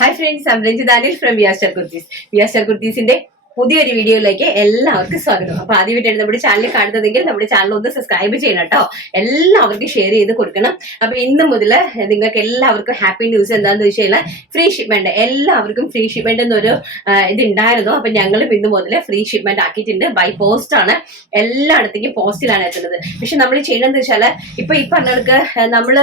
Hi friends, I'm Ranjit Daniel from VSR Kurtis. VSR Kurtisന്റെ പുതിയൊരു വീഡിയോയിലേക്ക് എല്ലാവർക്കും സ്വാഗതം. അപ്പൊ ആദ്യമായിട്ടാണ് നമ്മുടെ ചാനൽ കാണുന്നതെങ്കിൽ നമ്മുടെ ചാനൽ ഒന്ന് സബ്സ്ക്രൈബ് ചെയ്യണം കേട്ടോ. എല്ലാവർക്കും ഷെയർ ചെയ്ത് കൊടുക്കണം. അപ്പൊ ഇന്ന് മുതൽ നിങ്ങൾക്ക് എല്ലാവർക്കും ഹാപ്പി ന്യൂസ് എന്താണെന്ന് വെച്ചാൽ ഫ്രീ ഷിപ്മെന്റ്, എല്ലാവർക്കും ഫ്രീ ഷിപ്മെന്റ് എന്നൊരു ഇത് ഉണ്ടായിരുന്നു. അപ്പൊ ഞങ്ങളും ഇന്ന് മുതൽ ഫ്രീ ഷിപ്മെന്റ് ആക്കിയിട്ടുണ്ട്. ബൈ പോസ്റ്റ് ആണ്, എല്ലായിടത്തേക്കും പോസ്റ്റിലാണ് എത്തുന്നത്. പക്ഷെ നമ്മൾ ചെയ്യണമെന്ന് വെച്ചാൽ ഇപ്പൊ ഈ പറഞ്ഞവർക്ക് നമ്മൾ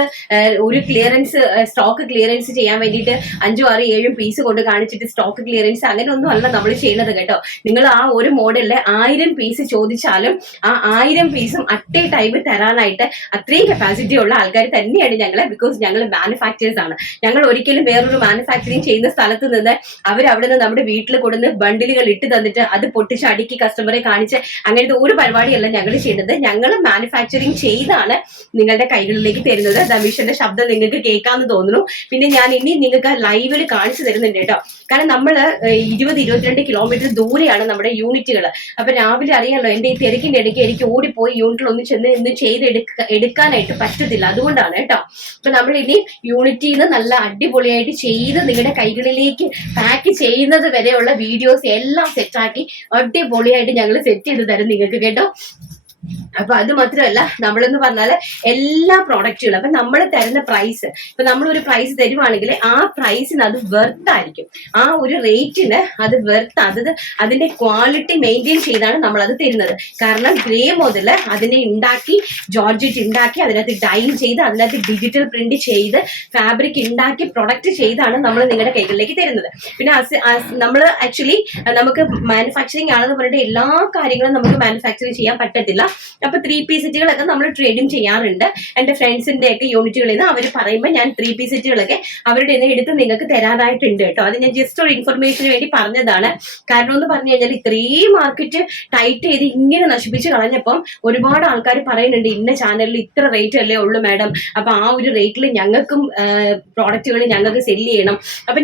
ഒരു ക്ലിയറൻസ് സ്റ്റോക്ക് ക്ലിയറൻസ് ചെയ്യാൻ വേണ്ടിയിട്ട് 5, 6, 7 പീസ് കൊണ്ട് കാണിച്ചിട്ട് സ്റ്റോക്ക് ക്ലിയറൻസ് അങ്ങനെ ഒന്നും അല്ല നമ്മൾ ചെയ്യുന്നത് കേട്ടോ. നിങ്ങൾ ആ ഒരു മോഡലിലെ 1000 പീസ് ചോദിച്ചാലും ആ 1000 പീസും അറ്റ് എ ടൈം തരാനായിട്ട് അത്രയും കപ്പാസിറ്റി ഉള്ള ആൾക്കാർ തന്നെയാണ് ഞങ്ങളെ. ബിക്കോസ് ഞങ്ങൾ മാനുഫാക്ചേഴ്സ് ആണ്. ഞങ്ങൾ ഒരിക്കലും വേറൊരു മാനുഫാക്ചറിങ് ചെയ്യുന്ന സ്ഥലത്ത് നിന്ന് അവിടെ നിന്ന് നമ്മുടെ വീട്ടിൽ കൊടുന്ന് ബണ്ടിലുകൾ ഇട്ട് തന്നിട്ട് അത് പൊട്ടിച്ച് അടുക്കി കസ്റ്റമറെ കാണിച്ച് അങ്ങനത്തെ ഒരു പരിപാടിയല്ല ഞങ്ങൾ ചെയ്യുന്നത്. ഞങ്ങൾ മാനുഫാക്ചറിങ് ചെയ്താണ് നിങ്ങളുടെ കൈകളിലേക്ക് തരുന്നത്. ദമീഷന്റെ ശബ്ദം നിങ്ങൾക്ക് കേൾക്കാമെന്ന് തോന്നുന്നു. പിന്നെ ഞാൻ ഇനി നിങ്ങൾക്ക് ലൈവിൽ കാണിച്ചു തരുന്നുണ്ട് കേട്ടോ. കാരണം നമ്മൾ 20-22 കിലോമീറ്റർ ദൂരെയാണ് നമ്മുടെ യൂണിറ്റുകൾ. അപ്പൊ രാവിലെ അറിയാലോ, എന്റെ ഈ തിരക്കിന്റെ ഇടയ്ക്ക് എനിക്ക് ഓടിപ്പോയി യൂണിറ്റിൽ ഒന്ന് ചെന്ന് ഇന്ന് എടുക്കാനായിട്ട് പറ്റത്തില്ല. അതുകൊണ്ടാണ് കേട്ടോ. അപ്പൊ നമ്മൾ ഇനി യൂണിറ്റിൽ നിന്ന് നല്ല അടിപൊളിയായിട്ട് ചെയ്ത് നിങ്ങളുടെ കൈകളിലേക്ക് പാക്ക് ചെയ്യുന്നത് വരെയുള്ള വീഡിയോസ് എല്ലാം സെറ്റാക്കി അടിപൊളിയായിട്ട് ഞങ്ങൾ സെറ്റ് ചെയ്ത് തരും നിങ്ങൾക്ക് കേട്ടോ. അപ്പൊ അത് മാത്രമല്ല, നമ്മളെന്ന് പറഞ്ഞാൽ എല്ലാ പ്രോഡക്റ്റുകളും അപ്പൊ നമ്മൾ തരുന്ന പ്രൈസ്, ഇപ്പൊ നമ്മൾ ഒരു പ്രൈസ് തരുവാണെങ്കിൽ ആ പ്രൈസിന് അത് വെർത്ത് ആയിരിക്കും. ആ ഒരു റേറ്റിന് അത് വെർത്ത്, അതിന്റെ ക്വാളിറ്റി മെയിൻറ്റെയിൻ ചെയ്താണ് നമ്മൾ അത് തരുന്നത്. കാരണം ഗ്രേ മുതൽ അതിനെ ഉണ്ടാക്കി, ജോർജറ്റ് ഉണ്ടാക്കി, അതിനകത്ത് ഡൈൻ ചെയ്ത്, അതിനകത്ത് ഡിജിറ്റൽ പ്രിന്റ് ചെയ്ത്, ഫാബ്രിക് ഉണ്ടാക്കി, പ്രൊഡക്റ്റ് ചെയ്താണ് നമ്മൾ നിങ്ങളുടെ കൈകളിലേക്ക് തരുന്നത്. പിന്നെ നമ്മൾ ആക്ച്വലി നമുക്ക് മാനുഫാക്ചറിങ് ആണെന്ന് പറഞ്ഞിട്ട് എല്ലാ കാര്യങ്ങളും നമുക്ക് മാനുഫാക്ചറിങ് ചെയ്യാൻ പറ്റത്തില്ല. അപ്പൊ 3 പീസ് സെറ്റുകളൊക്കെ നമ്മൾ ട്രേഡിങ് ചെയ്യാറുണ്ട്. എന്റെ ഫ്രണ്ട്സിന്റെ ഒക്കെ യൂണിറ്റുകളിൽ നിന്ന് അവർ പറയുമ്പോൾ ഞാൻ 3 പീസ് സെറ്റുകളൊക്കെ അവരുടെ നിന്ന് എടുത്ത് നിങ്ങൾക്ക് തരാനായിട്ടുണ്ട് കേട്ടോ. അത് ഞാൻ ജസ്റ്റ് ഒരു ഇൻഫർമേഷന് വേണ്ടി പറഞ്ഞതാണ്. കാരണം എന്ന് പറഞ്ഞു കഴിഞ്ഞാൽ ഇത്രയും മാർക്കറ്റ് ടൈറ്റ് ചെയ്ത് ഇങ്ങനെ നശിപ്പിച്ച് കളഞ്ഞപ്പം ഒരുപാട് ആൾക്കാർ പറയുന്നുണ്ട്, ഇന്ന ചാനലിൽ ഇത്ര റേറ്റ് അല്ലേ ഉള്ളൂ മാഡം, അപ്പൊ ആ ഒരു റേറ്റിൽ ഞങ്ങൾക്കും പ്രോഡക്റ്റുകൾ ഞങ്ങൾക്ക് സെല്ല് ചെയ്യണം. അപ്പൊ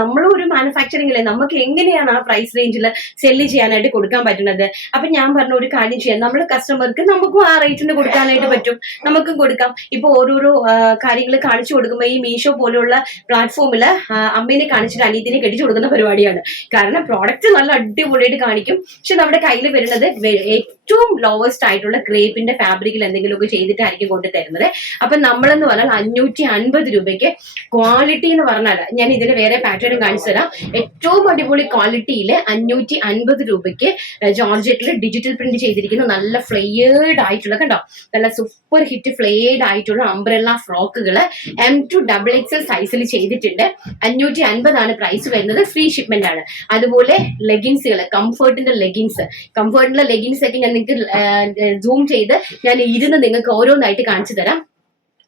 നമ്മളും ഒരു മാനുഫാക്ചറിംഗ് അല്ലേ, നമുക്ക് എങ്ങനെയാണ് ആ പ്രൈസ് റേഞ്ചിൽ സെല്ല് ചെയ്യാനായിട്ട് കൊടുക്കാൻ പറ്റുന്നത്? അപ്പൊ ഞാൻ പറഞ്ഞ ഒരു കാര്യം ചെയ്യാം, നമ്മൾ കസ്റ്റമർക്ക് നമുക്കും ആ റേറ്റിന് കൊടുക്കാനായിട്ട് പറ്റും, നമുക്കും കൊടുക്കാം. ഇപ്പൊ ഓരോരോ കാര്യങ്ങൾ കാണിച്ചു കൊടുക്കുമ്പോൾ ഈ മീഷോ പോലുള്ള പ്ലാറ്റ്ഫോമിൽ അമ്മേനെ കാണിച്ചിട്ട് അനിയത്തിനെ കെട്ടിച്ചു കൊടുക്കുന്ന പരിപാടിയാണ്. കാരണം പ്രോഡക്റ്റ് നല്ല അടിപൊളിയായിട്ട് കാണിക്കും, പക്ഷെ നമ്മുടെ കയ്യിൽ വരുന്നത് ഏറ്റവും ലോവസ്റ്റ് ആയിട്ടുള്ള ക്രേപ്പിന്റെ ഫാബ്രിക്കിൽ എന്തെങ്കിലുമൊക്കെ ചെയ്തിട്ടായിരിക്കും കൊണ്ട് തരുന്നത്. അപ്പൊ നമ്മളെന്ന് പറഞ്ഞാൽ 550 രൂപയ്ക്ക് ക്വാളിറ്റി എന്ന് പറഞ്ഞാൽ, ഞാൻ ഇതിന് വേറെ പാറ്റേണും കാണിച്ചു തരാം. ഏറ്റവും അടിപൊളി ക്വാളിറ്റിയിൽ 550 രൂപയ്ക്ക് ജോർജറ്റിൽ ഡിജിറ്റൽ പ്രിന്റ് ചെയ്തിരിക്കുന്ന നല്ല ഫ്ലെയേർഡ് ആയിട്ടുള്ള, കണ്ടോ, നല്ല സൂപ്പർ ഹിറ്റ് ഫ്ലെയേർഡ് ആയിട്ടുള്ള അംബ്രല്ല ഫ്രോക്കുകൾ M to XXL സൈസിൽ ചെയ്തിട്ടുണ്ട്. 550 ആണ് പ്രൈസ് വരുന്നത്. ഫ്രീ ഷിപ്മെന്റ് ആണ്. അതുപോലെ ലെഗിൻസുകൾ, കംഫർട്ടിന്റെ ലെഗിൻസ് ഒക്കെ ഞാൻ നിങ്ങൾക്ക് സൂം ചെയ്ത് ഞാൻ ഇരുന്ന് നിങ്ങൾക്ക് ഓരോന്നായിട്ട് കാണിച്ചു തരാം.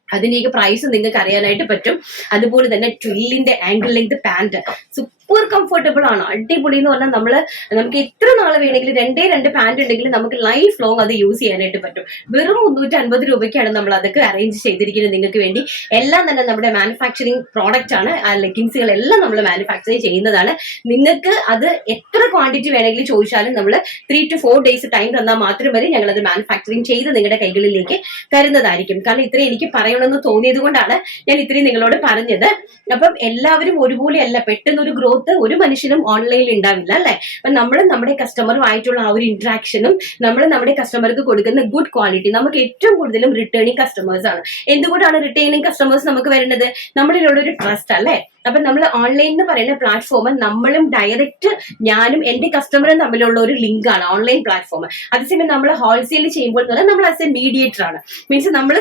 അതിനേക്ക് പ്രൈസ് നിങ്ങൾക്ക് അറിയാനായിട്ട് പറ്റും. അതുപോലെ തന്നെ ട്വില്ലിന്റെ ankle length pant super comfortable ആണ്. അടിപൊളി എന്ന് പറഞ്ഞാൽ നമുക്ക് എത്ര നാൾ വേണമെങ്കിലും 2 പാന്റ് ഉണ്ടെങ്കിൽ നമുക്ക് ലൈഫ് ലോങ് അത് യൂസ് ചെയ്യാനായിട്ട് പറ്റും. വെറും 350 രൂപയ്ക്കാണ് നമ്മൾ അതൊക്കെ അറേഞ്ച് ചെയ്തിരിക്കുന്നത് നിങ്ങൾക്ക് വേണ്ടി. എല്ലാം തന്നെ നമ്മുടെ മാനുഫാക്ചറിങ് പ്രോഡക്റ്റ് ആണ്. ആ ലെഗിൻസുകളെല്ലാം നമ്മൾ മാനുഫാക്ചറിങ് ചെയ്യുന്നതാണ്. നിങ്ങൾക്ക് അത് എത്ര ക്വാണ്ടിറ്റി വേണമെങ്കിലും ചോദിച്ചാലും നമ്മൾ 3 to 4 days ടൈം തന്നാൽ മാത്രം മതി, ഞങ്ങൾ അത് മാനുഫാക്ചറിങ് ചെയ്ത് നിങ്ങളുടെ കൈകളിലേക്ക് തരുന്നതായിരിക്കും. കാരണം ഇത്രയും എനിക്ക് പറയണമെന്ന് തോന്നിയത് കൊണ്ടാണ് ഞാൻ ഇത്രയും നിങ്ങളോട് പറഞ്ഞത്. അപ്പം എല്ലാവരും ഒരുപോലെയല്ല, പെട്ടെന്നൊരു ഗ്രോത്ത് ഒരു മനുഷ്യനും ഓൺലൈനിൽ ഉണ്ടാവില്ല അല്ലെ. അപ്പൊ നമ്മൾ നമ്മുടെ കസ്റ്റമറുമായിട്ടുള്ള ആ ഒരു ഇന്ററാക്ഷനും നമ്മൾ നമ്മുടെ കസ്റ്റമർക്ക് കൊടുക്കുന്ന ഗുഡ് ക്വാളിറ്റി, നമുക്ക് ഏറ്റവും കൂടുതലും റിട്ടേണിംഗ് കസ്റ്റമേഴ്സ് ആണ്. എന്തുകൊണ്ടാണ് റിട്ടേണിംഗ് കസ്റ്റമേഴ്സ് നമുക്ക് വരുന്നത്? നമ്മളിലുള്ള ഒരു ട്രസ്റ്റ് അല്ലേ. അപ്പൊ നമ്മൾ ഓൺലൈൻ എന്ന് പറയുന്ന പ്ലാറ്റ്ഫോം നമ്മളും ഡയറക്റ്റ് ഞാനും എന്റെ കസ്റ്റമറും തമ്മിലുള്ള ഒരു ലിങ്ക് ആണ് ഓൺലൈൻ പ്ലാറ്റ്ഫോം. അതേസമയം നമ്മൾ ഹോൾസെയിൽ ചെയ്യുമ്പോൾ നമ്മൾ ആസ് എ മീഡിയേറ്റർ ആണ്. മീൻസ് നമ്മൾ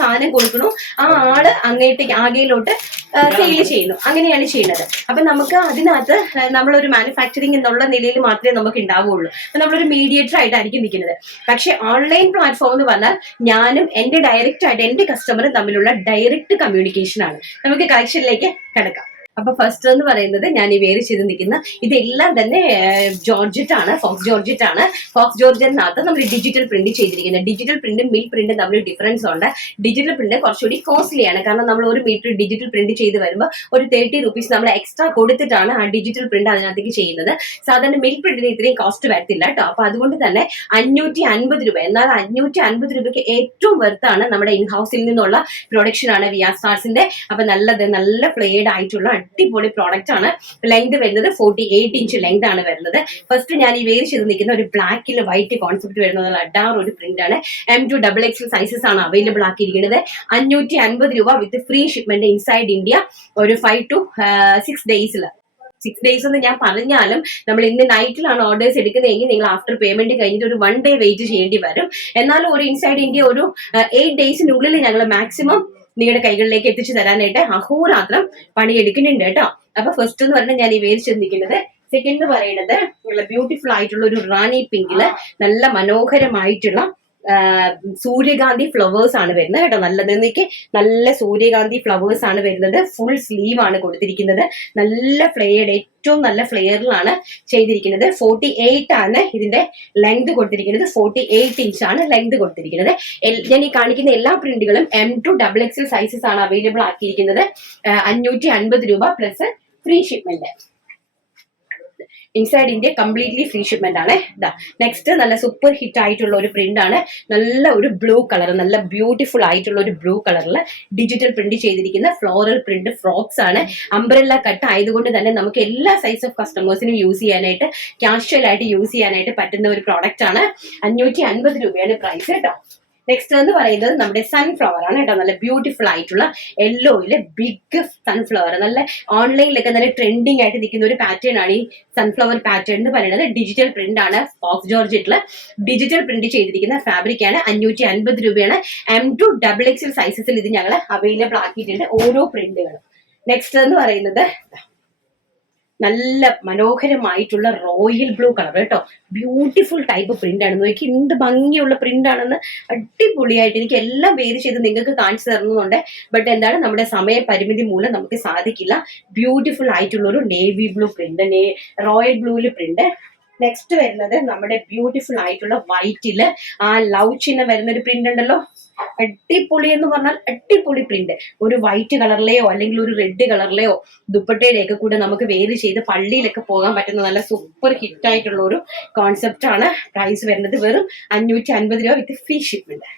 സാധനം കൊടുക്കണു, ആ ആള് ആകെയിലോട്ട് സെയിൽ ചെയ്യുന്നു, അങ്ങനെയാണ് ചെയ്യുന്നത്. അപ്പൊ നമുക്ക് അതിനകത്ത് നമ്മളൊരു മാനുഫാക്ചറിങ് എന്നുള്ള നിലയിൽ മാത്രമേ നമുക്ക് ഉണ്ടാവുള്ളൂ. അപ്പൊ നമ്മളൊരു മീഡിയേറ്റർ ആയിട്ടായിരിക്കും നിൽക്കുന്നത്. പക്ഷെ ഓൺലൈൻ പ്ലാറ്റ്ഫോം എന്ന് പറഞ്ഞാൽ ഞാനും എന്റെ ഡയറക്റ്റ് ആയിട്ട് എന്റെ കസ്റ്റമറും തമ്മിലുള്ള ഡയറക്റ്റ് കമ്മ്യൂണിക്കേഷൻ ആണ്. നമുക്ക് കളക്ഷനിലേക്ക് കിടക്കാം. അപ്പൊ ഫസ്റ്റ് എന്ന് പറയുന്നത് ഞാൻ ഈ വേര് ചെയ്ത് നിൽക്കുന്ന ഇതെല്ലാം തന്നെ ജോർജറ്റ് ആണ്, ഫോക്സ് ജോർജറ്റ് ആണ്. ഫോക്സ് ജോർജറ്റിനകത്ത് നമ്മൾ ഡിജിറ്റൽ പ്രിന്റ് ചെയ്തിരിക്കുന്നത്. ഡിജിറ്റൽ പ്രിന്റും മിൽ പ്രിന്റും തമ്മിൽ ഡിഫറൻസ് ഉണ്ട്. ഡിജിറ്റൽ പ്രിന്റ് കുറച്ചുകൂടി കോസ്റ്റ്ലി ആണ്. കാരണം നമ്മൾ 1 മീറ്റർ ഡിജിറ്റൽ പ്രിന്റ് ചെയ്ത് വരുമ്പോൾ ഒരു 30 രൂപീസ് നമ്മൾ എക്സ്ട്രാ കൊടുത്തിട്ടാണ് ആ ഡിജിറ്റൽ പ്രിന്റ് അതിനകത്തേക്ക് ചെയ്യുന്നത്. സാധാരണ മിൽ പ്രിന്റിന് ഇത്രയും കോസ്റ്റ് വരത്തില്ല കേട്ടോ. അപ്പൊ അതുകൊണ്ട് തന്നെ 550 രൂപ. എന്നാൽ 550 രൂപയ്ക്ക് ഏറ്റവും വെർത്താണ് നമ്മുടെ ഇൻ ഹൗസിൽ നിന്നുള്ള പ്രൊഡക്ഷൻ ആണ് വിയാ സ്റ്റാർസിന്റെ. അപ്പൊ നല്ല ഫ്ലെയർഡ് ആയിട്ടുള്ള അടിപൊളി പ്രോഡക്റ്റ് ആണ്. ലെങ്ത് വരുന്നത് 48 ഇഞ്ച് ലെങ്ത് ആണ് വരുന്നത്. ഫസ്റ്റ് ഞാൻ ഈ വേര് ചെയ്ത് നിൽക്കുന്ന ഒരു ബ്ലാക്കിൽ വൈറ്റ് കോൺസെപ്റ്റ് വരുന്നത് അഡാർ ഒരു പ്രിന്റ് ആണ്. M2XXL സൈസസ് ആണ് അവൈലബിൾ ആക്കിയിരിക്കുന്നത്. 550 രൂപ with free shipment inside India. ഒരു 5 to 6 ഡേയ്സിൽ 6 ഡേയ്സ് എന്ന് ഞാൻ പറഞ്ഞാലും നമ്മൾ ഇന്ന് നൈറ്റിലാണ് ഓർഡേഴ്സ് എടുക്കുന്നതെങ്കിൽ നിങ്ങൾ ആഫ്റ്റർ പേയ്മെന്റ് കഴിഞ്ഞിട്ട് ഒരു 1 ഡേ വെയിറ്റ് ചെയ്യേണ്ടി വരും. എന്നാലും ഒരു ഇൻസൈഡ് ഇന്ത്യ ഒരു 8 ഡേയ്സിനുള്ളിൽ ഞങ്ങൾ മാക്സിമം നിങ്ങളുടെ കൈകളിലേക്ക് എത്തിച്ചു തരാനായിട്ട് അഹോരാത്രം പണിയെടുക്കുന്നുണ്ട് കേട്ടോ. അപ്പൊ ഫസ്റ്റ് എന്ന് പറഞ്ഞാൽ ഞാൻ ഈ വേരിച്ചിരിക്കുന്നത്. സെക്കൻഡ് എന്ന് പറയുന്നത് ബ്യൂട്ടിഫുൾ ആയിട്ടുള്ള ഒരു റാണി പിങ്കില് നല്ല മനോഹരമായിട്ടുള്ള സൂര്യകാന്തി ഫ്ലവേഴ്സ് ആണ് വരുന്നത് കേട്ടോ. നല്ല സൂര്യകാന്തി ഫ്ലവേഴ്സ് ആണ് വരുന്നത്. ഫുൾ സ്ലീവ് ആണ് കൊടുത്തിരിക്കുന്നത്. നല്ല ഫ്ലെയർഡ്, ഏറ്റവും നല്ല ഫ്ലെയറിലാണ് ചെയ്തിരിക്കുന്നത്. 48 ആണ് ഇതിന്റെ ലെങ്ത് കൊടുത്തിരിക്കുന്നത്. 48 ഇഞ്ചാണ് ലെങ്ത് കൊടുത്തിരിക്കുന്നത്. ഞാൻ ഈ കാണിക്കുന്ന എല്ലാ പ്രിന്റുകളും M2XXL സൈസസ് ആണ് അവൈലബിൾ ആക്കിയിരിക്കുന്നത്. 550 രൂപ plus free shipment. Inside India completely free shipment ആണ്. നെക്സ്റ്റ് നല്ല സൂപ്പർ ഹിറ്റ് ആയിട്ടുള്ള ഒരു പ്രിന്റ് ആണ്. നല്ല ഒരു ബ്ലൂ കളർ, നല്ല ബ്യൂട്ടിഫുൾ ആയിട്ടുള്ള ഒരു ബ്ലൂ കളറിൽ ഡിജിറ്റൽ പ്രിന്റ് ചെയ്തിരിക്കുന്ന ഫ്ലോറൽ പ്രിന്റ് ഫ്രോക്സ് ആണ്. അംബ്രല്ല കട്ട് ആയതുകൊണ്ട് തന്നെ നമുക്ക് എല്ലാ സൈസ് ഓഫ് കസ്റ്റമേഴ്സിനും യൂസ് ചെയ്യാനായിട്ട്, കാഷ്വൽ ആയിട്ട് യൂസ് ചെയ്യാനായിട്ട് പറ്റുന്ന ഒരു പ്രോഡക്റ്റ് ആണ്. 550 രൂപയാണ് പ്രൈസ് കേട്ടോ. നെക്സ്റ്റ് എന്ന് പറയുന്നത് നമ്മുടെ സൺഫ്ലവർ ആണ് കേട്ടോ. നല്ല ബ്യൂട്ടിഫുൾ ആയിട്ടുള്ള യെല്ലോയില് ബിഗ് സൺഫ്ലവർ. നല്ല ഓൺലൈനിലൊക്കെ നല്ല ട്രെൻഡിങ് ആയിട്ട് നിൽക്കുന്ന ഒരു പാറ്റേൺ ആണ് ഈ സൺഫ്ലവർ പാറ്റേൺ എന്ന് പറയുന്നത്. ഡിജിറ്റൽ പ്രിന്റ് ആണ്. ഫോക്സ് ജോർജറ്റില് ഡിജിറ്റൽ പ്രിന്റ് ചെയ്തിരിക്കുന്ന ഫാബ്രിക് ആണ്. 550 രൂപയാണ്. M2XXL സൈസസിൽ ഇത് ഞങ്ങൾ അവൈലബിൾ ആക്കിയിട്ടുണ്ട് ഓരോ പ്രിന്റുകളും. നെക്സ്റ്റ് എന്ന് പറയുന്നത് നല്ല മനോഹരമായിട്ടുള്ള റോയൽ ബ്ലൂ കളർ കേട്ടോ. ബ്യൂട്ടിഫുൾ ടൈപ്പ് പ്രിന്റ് ആണ്. നോക്കി എന്ത് ഭംഗിയുള്ള പ്രിന്റ് ആണെന്ന്. അടിപൊളിയായിട്ട് എനിക്ക് എല്ലാം വേര് ചെയ്ത് നിങ്ങൾക്ക് കാണിച്ചു തരുന്നുണ്ട്. ബട്ട് എന്താണ്, നമ്മുടെ സമയ പരിമിതി മൂലം നമുക്ക് സാധിക്കില്ല. ബ്യൂട്ടിഫുൾ ആയിട്ടുള്ള ഒരു നേവി ബ്ലൂ പ്രിന്റ്, റോയൽ ബ്ലൂവിൽ പ്രിന്റ്. നെക്സ്റ്റ് വരുന്നത് നമ്മുടെ ബ്യൂട്ടിഫുൾ ആയിട്ടുള്ള വൈറ്റില് ആ ലവ് ചിഹ്നം വരുന്ന ഒരു പ്രിന്റ് ഉണ്ടല്ലോ. അടിപൊളി എന്ന് പറഞ്ഞാൽ അടിപൊളി പ്രിന്റ്. ഒരു വൈറ്റ് കളറിലെയോ അല്ലെങ്കിൽ ഒരു റെഡ് കളറിലെയോ ദുപ്പട്ടയിലേക്ക് കൂടെ നമുക്ക് വേര് ചെയ്ത് പള്ളിയിലൊക്കെ പോകാൻ പറ്റുന്ന നല്ല സൂപ്പർ ഹിറ്റ് ആയിട്ടുള്ള ഒരു കോൺസെപ്റ്റ് ആണ്. പ്രൈസ് വരുന്നത് വെറും 550 രൂപ വിത്ത് ഫ്രീ ഷിപ്മെന്റ്.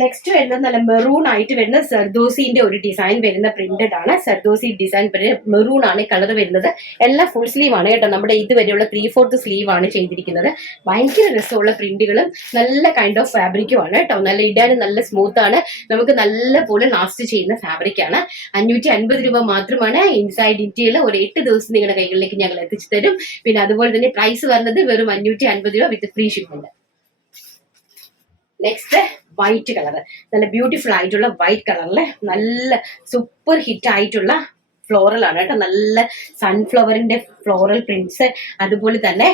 നെക്സ്റ്റ് വരുന്നത് നല്ല മെറൂൺ ആയിട്ട് വരുന്ന സർദോസിന്റെ ഒരു ഡിസൈൻ വരുന്ന പ്രിന്റഡ് ആണ്. സർദോസി ഡിസൈൻ മെറൂൺ ആണ് കളർ വരുന്നത്. എല്ലാം ഫുൾ സ്ലീവ് ആണ് കേട്ടോ. നമ്മുടെ ഇതുവരെയുള്ള 3/4 സ്ലീവ് ആണ് ചെയ്തിരിക്കുന്നത്. ഭയങ്കര രസമുള്ള പ്രിന്റുകളും നല്ല കൈൻഡ് ഓഫ് ഫാബ്രിക്കും ആണ് കേട്ടോ. നല്ല ഇടാനും നല്ല സ്മൂത്ത് ആണ്. നമുക്ക് നല്ല പോലെ ലാസ്റ്റ് ചെയ്യുന്ന ഫാബ്രിക് ആണ്. 550 രൂപ മാത്രമാണ്. ഇൻസൈഡ് ഇന്ത്യയിൽ ഒരു 8 ദിവസം നിങ്ങളുടെ കൈകളിലേക്ക് ഞങ്ങൾ എത്തിച്ചു തരും. പിന്നെ അതുപോലെ തന്നെ പ്രൈസ് വരുന്നത് വെറും 550 രൂപ with free shipment. Next white colour, നല്ല ബ്യൂട്ടിഫുൾ ആയിട്ടുള്ള വൈറ്റ് കളറില് നല്ല സൂപ്പർ ഹിറ്റ് ആയിട്ടുള്ള ഫ്ലോറൽ ആണ് കേട്ടോ. നല്ല സൺഫ്ലവറിന്റെ ഫ്ലോറൽ പ്രിന്റ്സ്. അതുപോലെ തന്നെ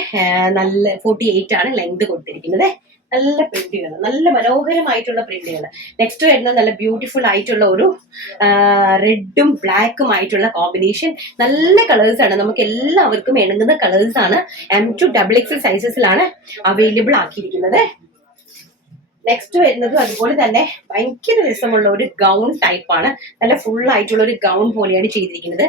നല്ല 48 ആണ് ലെങ്ത് കൊടുത്തിരിക്കുന്നത്. നല്ല പ്രിന്റുകൾ, നല്ല മനോഹരമായിട്ടുള്ള പ്രിന്റുകൾ. നെക്സ്റ്റ് വരുന്നത് നല്ല ബ്യൂട്ടിഫുൾ ആയിട്ടുള്ള ഒരു റെഡും ബ്ലാക്കും ആയിട്ടുള്ള കോമ്പിനേഷൻ. നല്ല കളേഴ്സ് ആണ്. നമുക്ക് എല്ലാവർക്കും ഇണങ്ങുന്ന കളേഴ്സ് ആണ്. M2XXL സൈസസിലാണ് available ആക്കിയിരിക്കുന്നത്. നെക്സ്റ്റ് വരുന്നത് അതുപോലെ തന്നെ ഭയങ്കര രസമുള്ള ഒരു ഗൗൺ ടൈപ്പ് ആണ്. നല്ല ഫുൾ ആയിട്ടുള്ള ഒരു ഗൗൺ പോലെയാണ് ചെയ്തിരിക്കുന്നത്.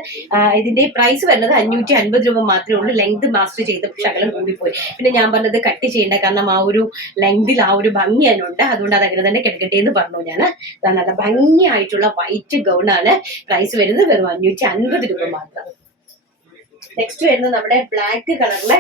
ഇതിന്റെ പ്രൈസ് വരുന്നത് 550 രൂപ മാത്രമേ ഉള്ളൂ. ലെങ്ത് മാസ്റ്റർ ചെയ്ത ശകലം കൂടിപ്പോയി. പിന്നെ ഞാൻ പറഞ്ഞത് കട്ട് ചെയ്യേണ്ട, കാരണം ആ ഒരു ലെങ്തിൽ ആ ഒരു ഭംഗി അതിനുണ്ട്. അതുകൊണ്ട് അതങ്ങനെ തന്നെ കിടക്കട്ടെ എന്ന് പറഞ്ഞു ഞാൻ. നല്ല ഭംഗിയായിട്ടുള്ള വൈറ്റ് ഗൗൺ ആണ്. പ്രൈസ് വരുന്നത് വെറും 550 രൂപ മാത്രം. നെക്സ്റ്റ് വരുന്നത് നമ്മുടെ ബ്ലാക്ക് കളറിലെ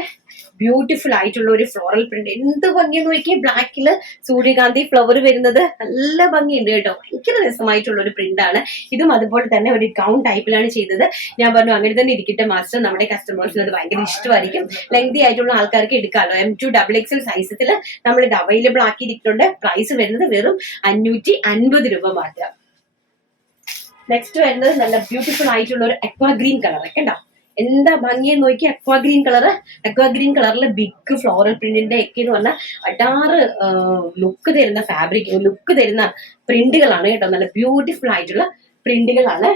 ബ്യൂട്ടിഫുൾ ആയിട്ടുള്ള ഒരു ഫ്ലോറൽ പ്രിന്റ്. എന്ത് ഭംഗിയെന്ന് നോക്കിയാൽ ബ്ലാക്കില് സൂര്യകാന്തി ഫ്ലവർ വരുന്നത് നല്ല ഭംഗിയുണ്ട് കേട്ടോ. ഭയങ്കര രസമായിട്ടുള്ള ഒരു പ്രിന്റ് ആണ്. ഇതും അതുപോലെ തന്നെ ഒരു ഗൗൺ ടൈപ്പിലാണ് ചെയ്തത്. ഞാൻ പറഞ്ഞു അങ്ങനെ തന്നെ ഇരിക്കട്ടെ മാസ്റ്റർ, നമ്മുടെ കസ്റ്റമേഴ്സിന് അത് ഭയങ്കര ഇഷ്ടമായിരിക്കും. ലെങ്തി ആയിട്ടുള്ള ആൾക്കാർക്ക് എടുക്കാമല്ലോ. M2XXL സൈസത്തിൽ നമ്മൾ ഇത് അവൈലബിൾ ആക്കിയിരിക്കുന്നുണ്ട്. പ്രൈസ് വരുന്നത് വെറും 550 രൂപ മാത്രം. നെക്സ്റ്റ് വരുന്നത് നല്ല ബ്യൂട്ടിഫുൾ ആയിട്ടുള്ള ഒരു അക്വാ ഗ്രീൻ കളർ ഒക്കെ ഉണ്ടാവും. എന്താ ഭംഗിയെന്ന് നോക്കി. അക്വാ ഗ്രീൻ കളറിൽ ബിഗ് ഫ്ലോറൽ പ്രിന്റിന്റെ ഒക്കെ എന്ന് പറഞ്ഞാൽ അടാറ് ലുക്ക് തരുന്ന ഫാബ്രിക്, ലുക്ക് തരുന്ന പ്രിന്റുകളാണ് കേട്ടോ. നല്ല ബ്യൂട്ടിഫുൾ ആയിട്ടുള്ള പ്രിന്റുകളാണ്.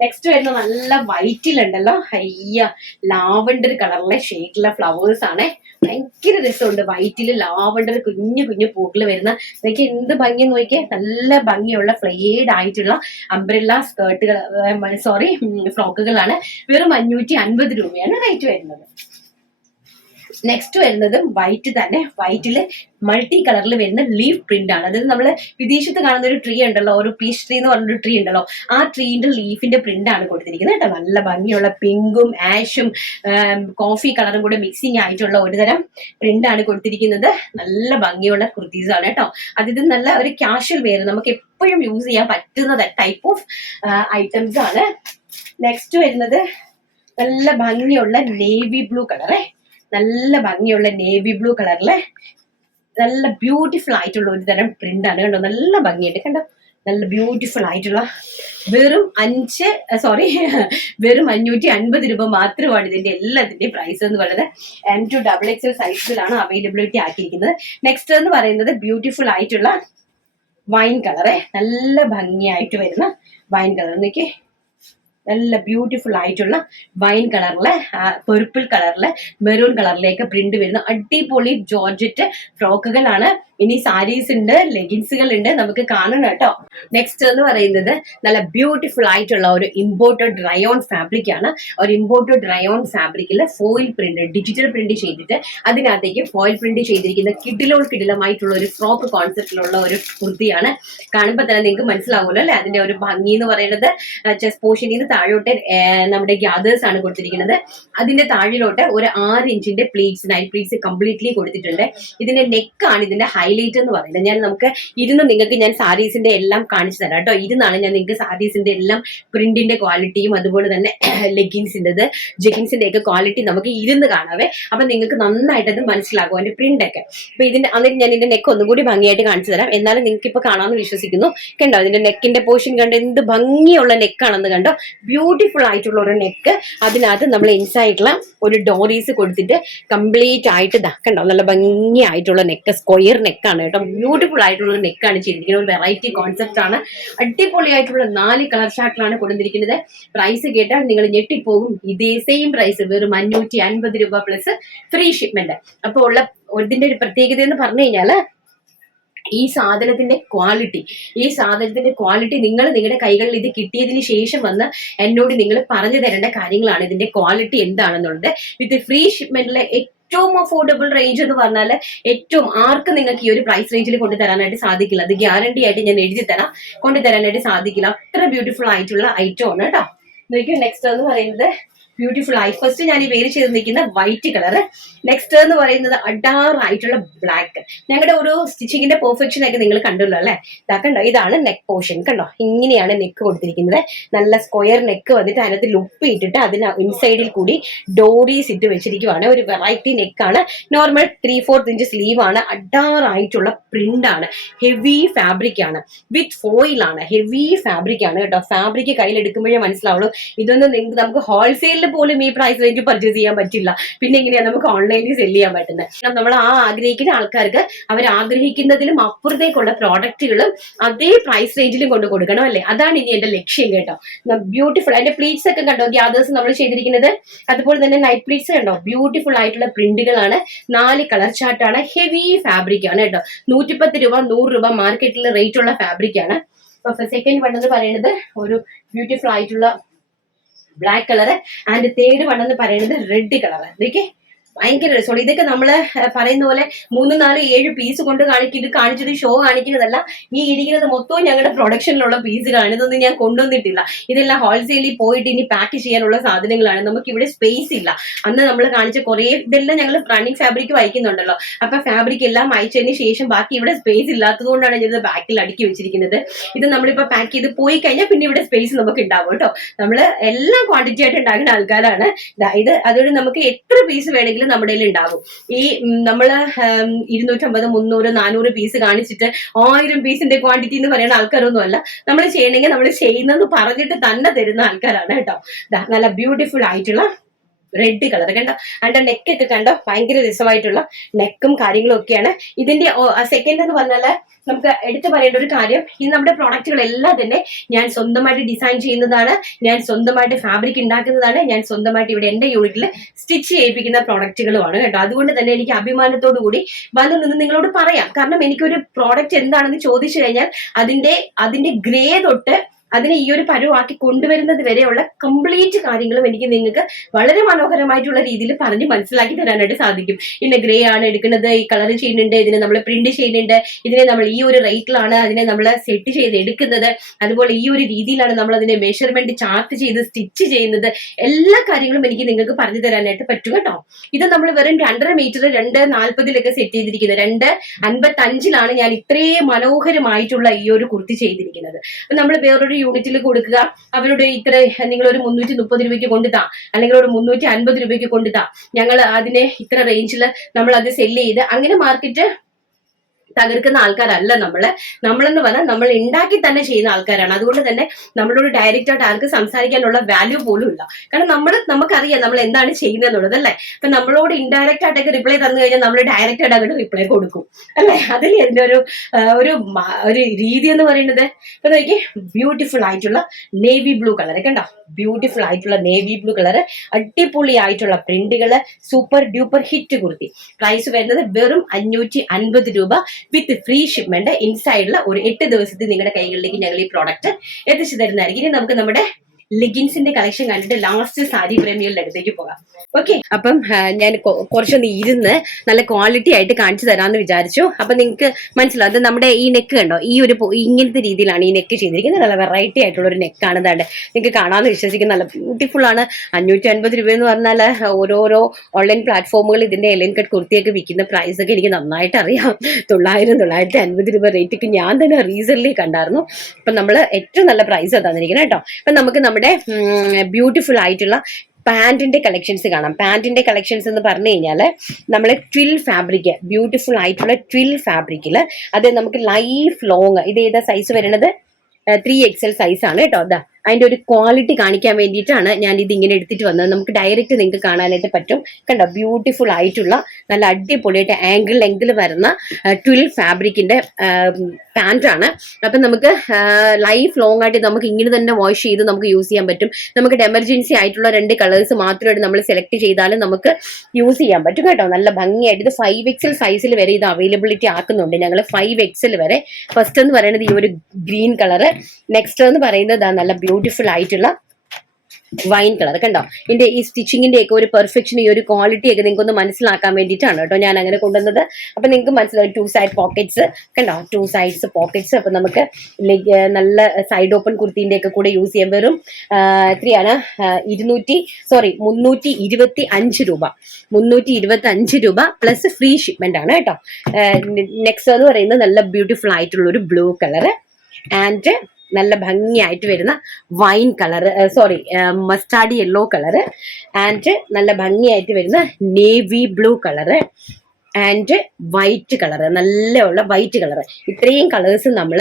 നെക്സ്റ്റ് വരുന്ന നല്ല വൈറ്റിലുണ്ടല്ലോ, ലാവണ്ടർ കളറിലെ ഷെയ്ഡിലുള്ള ഫ്ലവേഴ്സ് ആണ്. ഭയങ്കര രസമുണ്ട്. വൈറ്റില് ലാവണ്ടർ കുഞ്ഞു കുഞ്ഞു പൂക്കൾ വരുന്ന ഇതൊക്കെ എന്ത് ഭംഗി നോക്കിയാൽ. നല്ല ഭംഗിയുള്ള ഫ്ലെയ്ഡ് ആയിട്ടുള്ള അംബ്രല്ല സ്കേർട്ടുകൾ, ഫ്രോക്കുകളാണ്. വെറും 550 രൂപയാണ് റേറ്റ് വരുന്നത്. നെക്സ്റ്റ് വരുന്നത് വൈറ്റ് തന്നെ, വൈറ്റില് മൾട്ടി കളറിൽ വരുന്ന ലീഫ് പ്രിന്റ് ആണ്. അതായത് നമ്മൾ വിദേശത്ത് കാണുന്ന ഒരു ട്രീ ഉണ്ടല്ലോ, ഒരു പീച്ച് ട്രീ എന്ന് പറഞ്ഞൊരു ട്രീ ഉണ്ടല്ലോ, ആ ട്രീന്റെ ലീഫിന്റെ പ്രിന്റ് ആണ് കൊടുത്തിരിക്കുന്നത് കേട്ടോ. നല്ല ഭംഗിയുള്ള പിങ്കും ആഷും കോഫി കളറും കൂടെ മിക്സിങ് ആയിട്ടുള്ള ഒരു തരം പ്രിന്റ് ആണ് കൊടുത്തിരിക്കുന്നത്. നല്ല ഭംഗിയുള്ള കുർത്തീസ് ആണ് കേട്ടോ. അതിത് നല്ല ഒരു കാഷ്വൽ വെയർ, നമുക്ക് എപ്പോഴും യൂസ് ചെയ്യാൻ പറ്റുന്ന ടൈപ്പ് ഓഫ് ഐറ്റംസ് ആണ്. നെക്സ്റ്റ് വരുന്നത് നല്ല ഭംഗിയുള്ള നേവി ബ്ലൂ കളറേ, നല്ല ഭംഗിയുള്ള നേവി ബ്ലൂ കളറിലെ നല്ല ബ്യൂട്ടിഫുൾ ആയിട്ടുള്ള ഒരു തരം പ്രിന്റ് ആണ് കണ്ടോ. നല്ല ഭംഗിയുണ്ട് കണ്ടോ, നല്ല ബ്യൂട്ടിഫുൾ ആയിട്ടുള്ള വെറും 550 രൂപ മാത്രമാണ് ഇതിന്റെ എല്ലാത്തിന്റെയും പ്രൈസ് എന്ന് പറയുന്നത്. M2XXL സൈസിലാണ് അവൈലബിലിറ്റി ആക്കിയിരിക്കുന്നത്. നെക്സ്റ്റ് എന്ന് പറയുന്നത് ബ്യൂട്ടിഫുൾ ആയിട്ടുള്ള വൈൻ കളറേ, നല്ല ഭംഗിയായിട്ട് വരുന്ന വൈൻ കളർ. നോക്കിയേ, നല്ല ബ്യൂട്ടിഫുൾ ആയിട്ടുള്ള വൈൻ കളറിലെ പെർപ്പിൾ കളറിലെ മെറൂൺ കളറിലേക്ക് പ്രിന്റ് വരുന്ന അടിപൊളി ജോർജറ്റ് ഫ്രോക്കുകളാണ്. ഇനി സാരീസ് ഉണ്ട്, ലെഗിൻസുകൾ ഉണ്ട്, നമുക്ക് കാണണം കേട്ടോ. നെക്സ്റ്റ് എന്ന് പറയുന്നത് നല്ല ബ്യൂട്ടിഫുൾ ആയിട്ടുള്ള ഒരു ഇമ്പോർട്ടഡ് റയോൺ ഫാബ്രിക് ആണ്. ഒരു ഇമ്പോർട്ടഡ് റയോൺ ഫാബ്രിക്കിൽ ഫോയിൽ പ്രിന്റ്, ഡിജിറ്റൽ പ്രിന്റ് ചെയ്തിട്ട് അതിനകത്തേക്ക് ഫോയിൽ പ്രിന്റ് ചെയ്തിരിക്കുന്ന കിടിലമായിട്ടുള്ള ഒരു ഫ്രോക്ക് കോൺസെപ്റ്റിലുള്ള ഒരു കുർത്തിയാണ്. കാണുമ്പോൾ തന്നെ നിങ്ങൾക്ക് മനസ്സിലാവുമല്ലോ അല്ലെ അതിന്റെ ഒരു ഭംഗി എന്ന് പറയുന്നത്. ചെസ്റ്റ് പോർഷനിൽ നിന്ന് താഴോട്ട് നമ്മുടെ ഗ്യാദേഴ്സ് ആണ് കൊടുത്തിരിക്കുന്നത്. അതിന്റെ താഴിലോട്ട് ഒരു 6 ഇഞ്ചിന്റെ പ്ലീറ്റ്സ്, നൈറ്റ് പ്ലീറ്റ്സ് കംപ്ലീറ്റ്ലി കൊടുത്തിട്ടുണ്ട്. ഇതിന്റെ നെക്കാണ് ഇതിന്റെ ഹൈലൈറ്റ് എന്ന് പറയുന്നത്. നമുക്ക് നിങ്ങൾക്ക് ഞാൻ സാരീസിന്റെ എല്ലാം കാണിച്ചു തരാം കേട്ടോ. ഇരുന്നാണ് ഞാൻ നിങ്ങൾക്ക് സാരീസിന്റെ എല്ലാം പ്രിന്റിന്റെ ക്വാളിറ്റിയും അതുപോലെ തന്നെ ലെഗിൻസിന്റെ ജെഗിൻസിന്റെ ഒക്കെ ക്വാളിറ്റി നമുക്ക് ഇരുന്ന് കാണാവേ. അപ്പൊ നിങ്ങൾക്ക് നന്നായിട്ട് അത് മനസ്സിലാകും അതിന്റെ പ്രിന്റ് ഒക്കെ. അപ്പൊ അന്നിട്ട് ഞാൻ ഇതിന്റെ നെക്ക് ഒന്നും കൂടി ഭംഗിയായിട്ട് കാണിച്ചു തരാം. എന്നാലും നിങ്ങൾക്ക് ഇപ്പൊ കാണാമെന്ന് വിശ്വസിക്കുന്നു. കണ്ടോ ഇതിന്റെ നെക്കിന്റെ പോർഷൻ കണ്ടോ, എന്ത് ഭംഗിയുള്ള നെക്കാണെന്ന് കണ്ടോ. ബ്യൂട്ടിഫുൾ ആയിട്ടുള്ള ഒരു നെക്ക്, അതിനകത്ത് നമ്മൾ ഇൻസൈഡിലുള്ള ഒരു ഡോറീസ് കൊടുത്തിട്ട് കംപ്ലീറ്റ് ആയിട്ട് കണ്ടോ നല്ല ഭംഗിയായിട്ടുള്ള നെക്ക്, സ്ക്വയർ നെക്കാണ് കേട്ടോ. ബ്യൂട്ടിഫുൾ ആയിട്ടുള്ള ഒരു നെക്കാണ് ചെയ്തിരിക്കുന്നത്. ഒരു വെറൈറ്റി കോൺസെപ്റ്റ് ആണ്. അടിപൊളിയായിട്ടുള്ള 4 കളർ ചാർട്ടിലാണ് കൊടുത്തിരിക്കുന്നത്. പ്രൈസ് കേട്ടാൽ നിങ്ങൾ ഞെട്ടിപ്പോകും. ഇതേ സെയിം പ്രൈസ് വെറും 550 രൂപ പ്ലസ് ഫ്രീ ഷിപ്മെന്റ്. അപ്പോൾ ഇതിന്റെ ഒരു പ്രത്യേകത എന്ന് പറഞ്ഞു കഴിഞ്ഞാല് ഈ സാധനത്തിന്റെ ക്വാളിറ്റി നിങ്ങൾ നിങ്ങളുടെ കൈകളിൽ ഇത് കിട്ടിയതിന് ശേഷം വന്ന് എന്നോട് നിങ്ങൾ പറഞ്ഞു തരേണ്ട കാര്യങ്ങളാണ് ഇതിന്റെ ക്വാളിറ്റി എന്താണെന്നുള്ളത്. വിത്ത് ഫ്രീ ഷിപ്മെന്റിലെ ഏറ്റവും അഫോർഡബിൾ റേഞ്ച് എന്ന് പറഞ്ഞാൽ ഏറ്റവും ആർക്കും നിങ്ങൾക്ക് ഈ ഒരു പ്രൈസ് റേഞ്ചിൽ കൊണ്ടുതരാനായിട്ട് സാധിക്കില്ല. അത് ഗ്യാരണ്ടി ആയിട്ട് ഞാൻ എഴുതി തരാം, കൊണ്ടുതരാനായിട്ട് സാധിക്കില്ല. അത്ര ബ്യൂട്ടിഫുൾ ആയിട്ടുള്ള ഐറ്റം ആണ് കേട്ടോ. നോക്കിയോ, നെക്സ്റ്റ് എന്ന് പറയുന്നത് ബ്യൂട്ടിഫുൾ ആയി. ഫസ്റ്റ് ഞാൻ ഈ വേര് ചെയ്ത് നിൽക്കുന്ന വൈറ്റ് കളർ. നെക്സ്റ്റ് എന്ന് പറയുന്നത് അഡാറായിട്ടുള്ള ബ്ലാക്ക്. ഞങ്ങളുടെ ഒരു സ്റ്റിച്ചിങ്ങിന്റെ പെർഫെക്ഷൻ ഒക്കെ നിങ്ങൾ കണ്ടല്ലോ അല്ലെ. കണ്ടോ, ഇതാണ് നെക്ക് പോർഷൻ. കണ്ടോ, ഇങ്ങനെയാണ് നെക്ക് കൊടുത്തിരിക്കുന്നത്. നല്ല സ്ക്വയർ നെക്ക് വന്നിട്ട് അതിനകത്ത് ലുപ്പ് ഇട്ടിട്ട് അതിന് ഇൻസൈഡിൽ കൂടി ഡോറീസ് ഇട്ട് വെച്ചിരിക്കുവാണ്. ഒരു വെറൈറ്റി നെക്കാണ്. നോർമൽ 3/4 ഇഞ്ച് സ്ലീവ് ആണ്. അഡാറായിട്ടുള്ള പ്രിന്റ് ആണ്. ഹെവി ഫാബ്രിക് ആണ്, വിത്ത് ഫോയിൽ ആണ്. ഹെവി ഫാബ്രിക് ആണ് കേട്ടോ. ഫാബ്രിക് കയ്യിലെടുക്കുമ്പോഴേ മനസ്സിലാവുള്ളൂ. ഇതൊന്നും നമുക്ക് ഹോൾസെയിലിൽ പോലും ഈ പ്രൈസ് റേഞ്ച് പർച്ചേസ് ചെയ്യാൻ പറ്റില്ല. പിന്നെ എങ്ങനെയാ നമുക്ക് ഓൺലൈനിൽ സെല് ചെയ്യാൻ പറ്റുന്നത്? നമ്മൾ ആഗ്രഹിക്കുന്ന ആൾക്കാർക്ക് അവർ ആഗ്രഹിക്കുന്നതിലും അപ്പുറത്തേക്കുള്ള പ്രോഡക്റ്റുകളും അതേ പ്രൈസ് റേഞ്ചിലും കൊണ്ട് കൊടുക്കണം അല്ലേ. അതാണ് ഇനി എന്റെ ലക്ഷ്യം കേട്ടോ. ബ്യൂട്ടിഫുൾ അതിന്റെ പ്ലീറ്റ്സ് ഒക്കെ കണ്ടോ, ഗ്യാദേഴ്സ് നമ്മൾ ചെയ്തിരിക്കുന്നത്. അതുപോലെ തന്നെ നൈറ്റ് പ്ലീറ്റ്സ് കണ്ടോ, ബ്യൂട്ടിഫുൾ ആയിട്ടുള്ള പ്രിന്റുകളാണ്. 4 കളർ ചാർട്ടാണ്. ഹെവി ഫാബ്രിക് ആണ് കേട്ടോ. 110 രൂപ 100 രൂപ മാർക്കറ്റിൽ റേറ്റ് ഉള്ള ഫാബ്രിക് ആണ്. സെക്കൻഡ് വൺ എന്ന് പറയുന്നത് ഒരു ബ്യൂട്ടിഫുൾ ആയിട്ടുള്ള black colour. And third one എന്ന് പറയുന്നത് റെഡ് കളർ. ഇതൊക്കെ ഭയങ്കര രസമാണ്. ഇതൊക്കെ നമ്മള് പറയുന്ന പോലെ 3, 4, 7 പീസ് കൊണ്ട് കാണിച്ചിട്ട് ഷോ കാണിക്കുന്നതല്ല. ഈ ഇരിക്കുന്നത് മൊത്തവും ഞങ്ങളുടെ പ്രൊഡക്ഷനിലുള്ള പീസുകളാണ്. ഇതൊന്നും ഞാൻ കൊണ്ടുവന്നിട്ടില്ല. ഇതെല്ലാം ഹോൾസെയിലിൽ പോയിട്ട് ഇനി പാക്ക് ചെയ്യാനുള്ള സാധനങ്ങളാണ്. നമുക്ക് ഇവിടെ സ്പേസ് ഇല്ല. അന്ന് നമ്മൾ കാണിച്ച കുറെ ഇതെല്ലാം ഞങ്ങൾ റണ്ണിങ് ഫാബ്രിക് വായിക്കുന്നുണ്ടല്ലോ. അപ്പൊ ഫാബ്രിക് എല്ലാം അയച്ചതിന് ശേഷം ബാക്കി ഇവിടെ സ്പേസ് ഇല്ലാത്തത് കൊണ്ടാണ് ഞാൻ ഇത് ബാക്കിൽ അടുക്കി വെച്ചിരിക്കുന്നത്. ഇത് നമ്മളിപ്പോ പാക്ക് ചെയ്ത് പോയി കഴിഞ്ഞാൽ പിന്നെ ഇവിടെ സ്പേസ് നമുക്ക് ഉണ്ടാവും കേട്ടോ. നമ്മള് എല്ലാം ക്വാണ്ടിറ്റി ആയിട്ട് ഉണ്ടാക്കുന്ന ആൾക്കാരാണ്. ഇത് അതുകൊണ്ട് നമുക്ക് എത്ര പീസ് വേണമെങ്കിലും നമ്മുടെ ഉണ്ടാകും. ഈ നമ്മള് 250, 300, 400 പീസ് കാണിച്ചിട്ട് 1000 പീസിന്റെ ക്വാണ്ടിറ്റി എന്ന് പറയുന്ന ആൾക്കാരൊന്നും അല്ല. നമ്മൾ ചെയ്യണമെങ്കിൽ നമ്മൾ ചെയ്യുന്നത് പറഞ്ഞിട്ട് തന്നെ തരുന്ന ആൾക്കാരാണ് കേട്ടോ. നല്ല ബ്യൂട്ടിഫുൾ ആയിട്ടുള്ള റെഡ് കളർ കണ്ടോ. അതിന്റെ നെക്കൊക്കെ കണ്ടോ, ഭയങ്കര രസമായിട്ടുള്ള നെക്കും കാര്യങ്ങളും ഒക്കെയാണ്. ഇതിന്റെ സെക്കൻഡ് എന്ന് പറഞ്ഞാല് നമുക്ക് എടുത്തു പറയേണ്ട ഒരു കാര്യം, ഈ നമ്മുടെ പ്രോഡക്റ്റുകളെല്ലാം തന്നെ ഞാൻ സ്വന്തമായിട്ട് ഡിസൈൻ ചെയ്യുന്നതാണ്, ഞാൻ സ്വന്തമായിട്ട് ഫാബ്രിക് ഉണ്ടാക്കുന്നതാണ്, ഞാൻ സ്വന്തമായിട്ട് ഇവിടെ എന്റെ യൂണിറ്റിൽ സ്റ്റിച്ച് ചെയ്യിപ്പിക്കുന്ന പ്രോഡക്റ്റുകളുമാണ് കേട്ടോ. അതുകൊണ്ട് തന്നെ എനിക്ക് അഭിമാനത്തോടു കൂടി വന്നു നിന്ന് നിങ്ങളോട് പറയാം. കാരണം എനിക്കൊരു പ്രോഡക്റ്റ് എന്താണെന്ന് ചോദിച്ചു കഴിഞ്ഞാൽ അതിന്റെ ഗ്രേ തൊട്ട് അതിനെ ഈ ഒരു പരുവാക്കി കൊണ്ടുവരുന്നത് വരെയുള്ള കംപ്ലീറ്റ് കാര്യങ്ങളും എനിക്ക് നിങ്ങൾക്ക് വളരെ മനോഹരമായിട്ടുള്ള രീതിയിൽ പറഞ്ഞ് മനസ്സിലാക്കി തരാനായിട്ട് സാധിക്കും. ഇന്ന ഗ്രേ ആണ് എടുക്കുന്നത്, ഈ കളർ ചെയ്യുന്നുണ്ട്, ഇതിനെ നമ്മൾ പ്രിന്റ് ചെയ്യുന്നുണ്ട്, ഇതിനെ നമ്മൾ ഈ ഒരു റേറ്റിലാണ് അതിനെ നമ്മൾ സെറ്റ് ചെയ്ത് എടുക്കുന്നത്, അതുപോലെ ഈ ഒരു രീതിയിലാണ് നമ്മൾ അതിനെ മെഷർമെന്റ് ചാർട്ട് ചെയ്ത് സ്റ്റിച്ച് ചെയ്യുന്നത്. എല്ലാ കാര്യങ്ങളും എനിക്ക് നിങ്ങൾക്ക് പറഞ്ഞു തരാനായിട്ട് പറ്റും കേട്ടോ. ഇത് നമ്മൾ വെറും 2.5 മീറ്റർ 2.40 സെറ്റ് ചെയ്തിരിക്കുന്നത്. 2.55 ഞാൻ ഇത്രയും മനോഹരമായിട്ടുള്ള ഈ ഒരു കുർത്തി ചെയ്തിരിക്കുന്നത്. അപ്പൊ നമ്മൾ വേറൊരു യൂണിറ്റിൽ കൊടുക്കുക, അവരുടെ ഇത്ര നിങ്ങളൊരു 330 രൂപയ്ക്ക് കൊണ്ടുതാ, അല്ലെങ്കിൽ ഒരു 350 രൂപയ്ക്ക് കൊണ്ടുതാ, ഞങ്ങൾ അതിനെ ഇത്ര റേഞ്ചിൽ നമ്മൾ അത് സെല്ല് ചെയ്ത് അങ്ങനെ മാർക്കറ്റ് തകർക്കുന്ന ആൾക്കാരല്ല നമ്മളെന്ന് പറഞ്ഞാൽ നമ്മൾ ഉണ്ടാക്കി തന്നെ ചെയ്യുന്ന ആൾക്കാരാണ്. അതുകൊണ്ട് തന്നെ നമ്മളോട് ഡയറക്റ്റ് ആയിട്ട് ആർക്ക് സംസാരിക്കാനുള്ള വാല്യൂ പോലും ഇല്ല. കാരണം നമുക്കറിയാം നമ്മൾ എന്താണ് ചെയ്യുന്നത് അല്ലേ. അപ്പൊ നമ്മളോട് ഇൻഡയറക്റ്റ് ആയിട്ടൊക്കെ റിപ്ലൈ തന്നു കഴിഞ്ഞാൽ നമ്മൾ ഡയറക്റ്റ് ആയിട്ട് അങ്ങോട്ട് റിപ്ലൈ കൊടുക്കും അല്ലെ. അതല്ലേ അതിന്റെ ഒരു രീതി എന്ന് പറയുന്നത്. അപ്പൊ നോക്കി ബ്യൂട്ടിഫുൾ ആയിട്ടുള്ള നേവി ബ്ലൂ കളർ കണ്ടോ, ബ്യൂട്ടിഫുൾ ആയിട്ടുള്ള നേവി ബ്ലൂ കളർ, അടിപൊളി ആയിട്ടുള്ള പ്രിന്റുകള്, super duper hit kurti. Price വരുന്നത് വെറും 550 രൂപ വിത്ത് ഫ്രീ ഷിപ്മെന്റ്. ഇൻസൈഡിൽ ഒരു 8 ദിവസത്തിൽ നിങ്ങളുടെ കൈകളിലേക്ക് ഞങ്ങൾ ഈ പ്രോഡക്റ്റ് എത്തിച്ചു തരുന്നതായിരിക്കും. ഇനി നമുക്ക് നമ്മുടെ ലെഗിൻസിന്റെ കളക്ഷൻ കണ്ടിട്ട് ലാസ്റ്റ് സാരി പ്രേമികളുടെ അടുത്തേക്ക് പോകാം. ഓക്കെ, അപ്പം ഞാൻ കുറച്ചൊന്ന് ഇരുന്ന് നല്ല ക്വാളിറ്റി ആയിട്ട് കാണിച്ചു തരാമെന്ന് വിചാരിച്ചു. അപ്പൊ നിങ്ങൾക്ക് മനസ്സിലാവും. അത് നമ്മുടെ ഈ നെക്ക് കണ്ടോ, ഈ ഒരു ഇങ്ങനത്തെ രീതിയിലാണ് ഈ നെക്ക് ചെയ്തിരിക്കുന്നത്. നല്ല വെറൈറ്റി ആയിട്ടുള്ള ഒരു നെക്കാണ്. ഇതാണ്ട് നിങ്ങൾക്ക് കാണാമെന്ന് വിശ്വസിക്കുന്ന നല്ല ബ്യൂട്ടിഫുൾ ആണ്. 550 രൂപ എന്ന് പറഞ്ഞാൽ ഓരോരോ ഓൺലൈൻ പ്ലാറ്റ്ഫോമുകൾ ഇതിന്റെ എലൈൻ കട്ട് കുർത്തിയൊക്കെ വിൽക്കുന്ന പ്രൈസ് ഒക്കെ എനിക്ക് നന്നായിട്ട് അറിയാം. 900-950 രൂപ റേറ്റൊക്കെ ഞാൻ തന്നെ റീസൺലി കണ്ടായിരുന്നു. അപ്പൊ നമ്മൾ ഏറ്റവും നല്ല പ്രൈസ് തന്നിരിക്കുന്നത് കേട്ടോ. അപ്പൊ നമുക്ക് നമ്മുടെ ബ്യൂട്ടിഫുൾ ആയിട്ടുള്ള പാന്റിന്റെ കളക്ഷൻസ് കാണാം. പാന്റിന്റെ കളക്ഷൻസ് എന്ന് പറഞ്ഞു കഴിഞ്ഞാൽ നമ്മളെ ട്വിൽ ഫാബ്രിക്, ബ്യൂട്ടിഫുൾ ആയിട്ടുള്ള ട്വിൽ ഫാബ്രിക്കില് അത് നമുക്ക് ലൈഫ് ലോങ്, ഇത് ഏതാ സൈസ് വരുന്നത് 3XL സൈസ് ആണ് കേട്ടോ. അതാ അതിന്റെ ഒരു ക്വാളിറ്റി കാണിക്കാൻ വേണ്ടിയിട്ടാണ് ഞാൻ ഇത് ഇങ്ങനെ എടുത്തിട്ട് വന്നത്. നമുക്ക് ഡയറക്റ്റ് നിങ്ങൾക്ക് കാണാനായിട്ട് പറ്റും. കണ്ടോ, ബ്യൂട്ടിഫുൾ ആയിട്ടുള്ള നല്ല അടിപൊളിയായിട്ട് ആംഗിൾ ലെങ്തിൽ വരുന്ന ട്വിൽ ഫാബ്രിക്കിന്റെ പാന്റാണ്. അപ്പൊ നമുക്ക് ലൈഫ് ലോങ് ആയിട്ട് നമുക്ക് ഇങ്ങനെ തന്നെ വാഷ് ചെയ്ത് നമുക്ക് യൂസ് ചെയ്യാൻ പറ്റും. നമുക്ക് എമർജൻസി ആയിട്ടുള്ള 2 കളേഴ്സ് മാത്രമായിട്ട് നമ്മൾ സെലക്ട് ചെയ്താലും നമുക്ക് യൂസ് ചെയ്യാൻ പറ്റും കേട്ടോ. നല്ല ഭംഗിയായിട്ട് ഇത് 5XL സൈസിൽ വരെ ഇത് അവൈലബിലിറ്റി ആക്കുന്നുണ്ട് ഞങ്ങൾ. 5XL വരെ. ഫസ്റ്റ് എന്ന് പറയുന്നത് ഈ ഒരു ഗ്രീൻ കളറ്, നെക്സ്റ്റ് എന്ന് പറയുന്നത് നല്ല ബ്യൂട്ടിഫുൾ ആയിട്ടുള്ള വൈൻ കളർ. കണ്ടോ, ഇതിന്റെ ഈ സ്റ്റിച്ചിങ്ങിന്റെ ഒക്കെ ഒരു പെർഫെക്ഷൻ, ഈ ഒരു ക്വാളിറ്റി ഒക്കെ നിങ്ങൾക്ക് ഒന്ന് മനസ്സിലാക്കാൻ വേണ്ടിയിട്ടാണ് കേട്ടോ ഞാൻ അങ്ങനെ കൊണ്ടുവന്നത്. അപ്പൊ നിങ്ങൾക്ക് മനസ്സിലാവും 2 സൈഡ് പോക്കറ്റ്സ് കണ്ടോ, 2 സൈഡ്സ് പോക്കറ്റ്സ്. അപ്പൊ നമുക്ക് നല്ല സൈഡ് ഓപ്പൺ കുർത്തിന്റെ ഒക്കെ കൂടെ യൂസ് ചെയ്യാൻ. വെറും എത്രയാണ് 325 രൂപ. 325 രൂപ പ്ലസ് ഫ്രീ ഷിപ്മെന്റ് ആണ് കേട്ടോ. നെക്സ്റ്റ് എന്ന് പറയുന്നത് നല്ല ബ്യൂട്ടിഫുൾ ആയിട്ടുള്ള ഒരു ബ്ലൂ കളർ ആൻഡ് നല്ല ഭംഗിയായിട്ട് വരുന്ന wine colour, mustard yellow colour and നല്ല ഭംഗിയായിട്ട് വരുന്ന navy blue colour and white colour, നല്ല ഉള്ള വൈറ്റ് കളർ. ഇത്രയും കളേഴ്സ് നമ്മൾ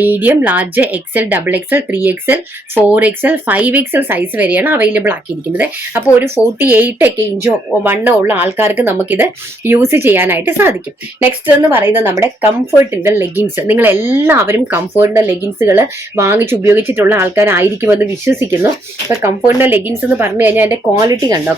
medium, large, XL, XXL, 3XL, 4XL, 5XL size വരെയാണ് അവൈലബിൾ ആക്കിയിരിക്കുന്നത്. അപ്പോൾ ഒരു 48 ഇഞ്ചോ വണ്ണോ ഉള്ള ആൾക്കാർക്ക് നമുക്കിത് യൂസ് ചെയ്യാനായിട്ട് സാധിക്കും. നെക്സ്റ്റ് എന്ന് പറയുന്നത് നമ്മുടെ കംഫർട്ടിന്റെ ലെഗിൻസ്. നിങ്ങൾ എല്ലാവരും കംഫർട്ടിന്റെ ലെഗിൻസുകൾ വാങ്ങിച്ച് ഉപയോഗിച്ചിട്ടുള്ള ആൾക്കാരായിരിക്കുമെന്ന് വിശ്വസിക്കുന്നു. ഇപ്പൊ കംഫർട്ടിന്റെ ലെഗിൻസ് എന്ന് പറഞ്ഞു കഴിഞ്ഞാൽ അതിന്റെ ക്വാളിറ്റി കണ്ടോ,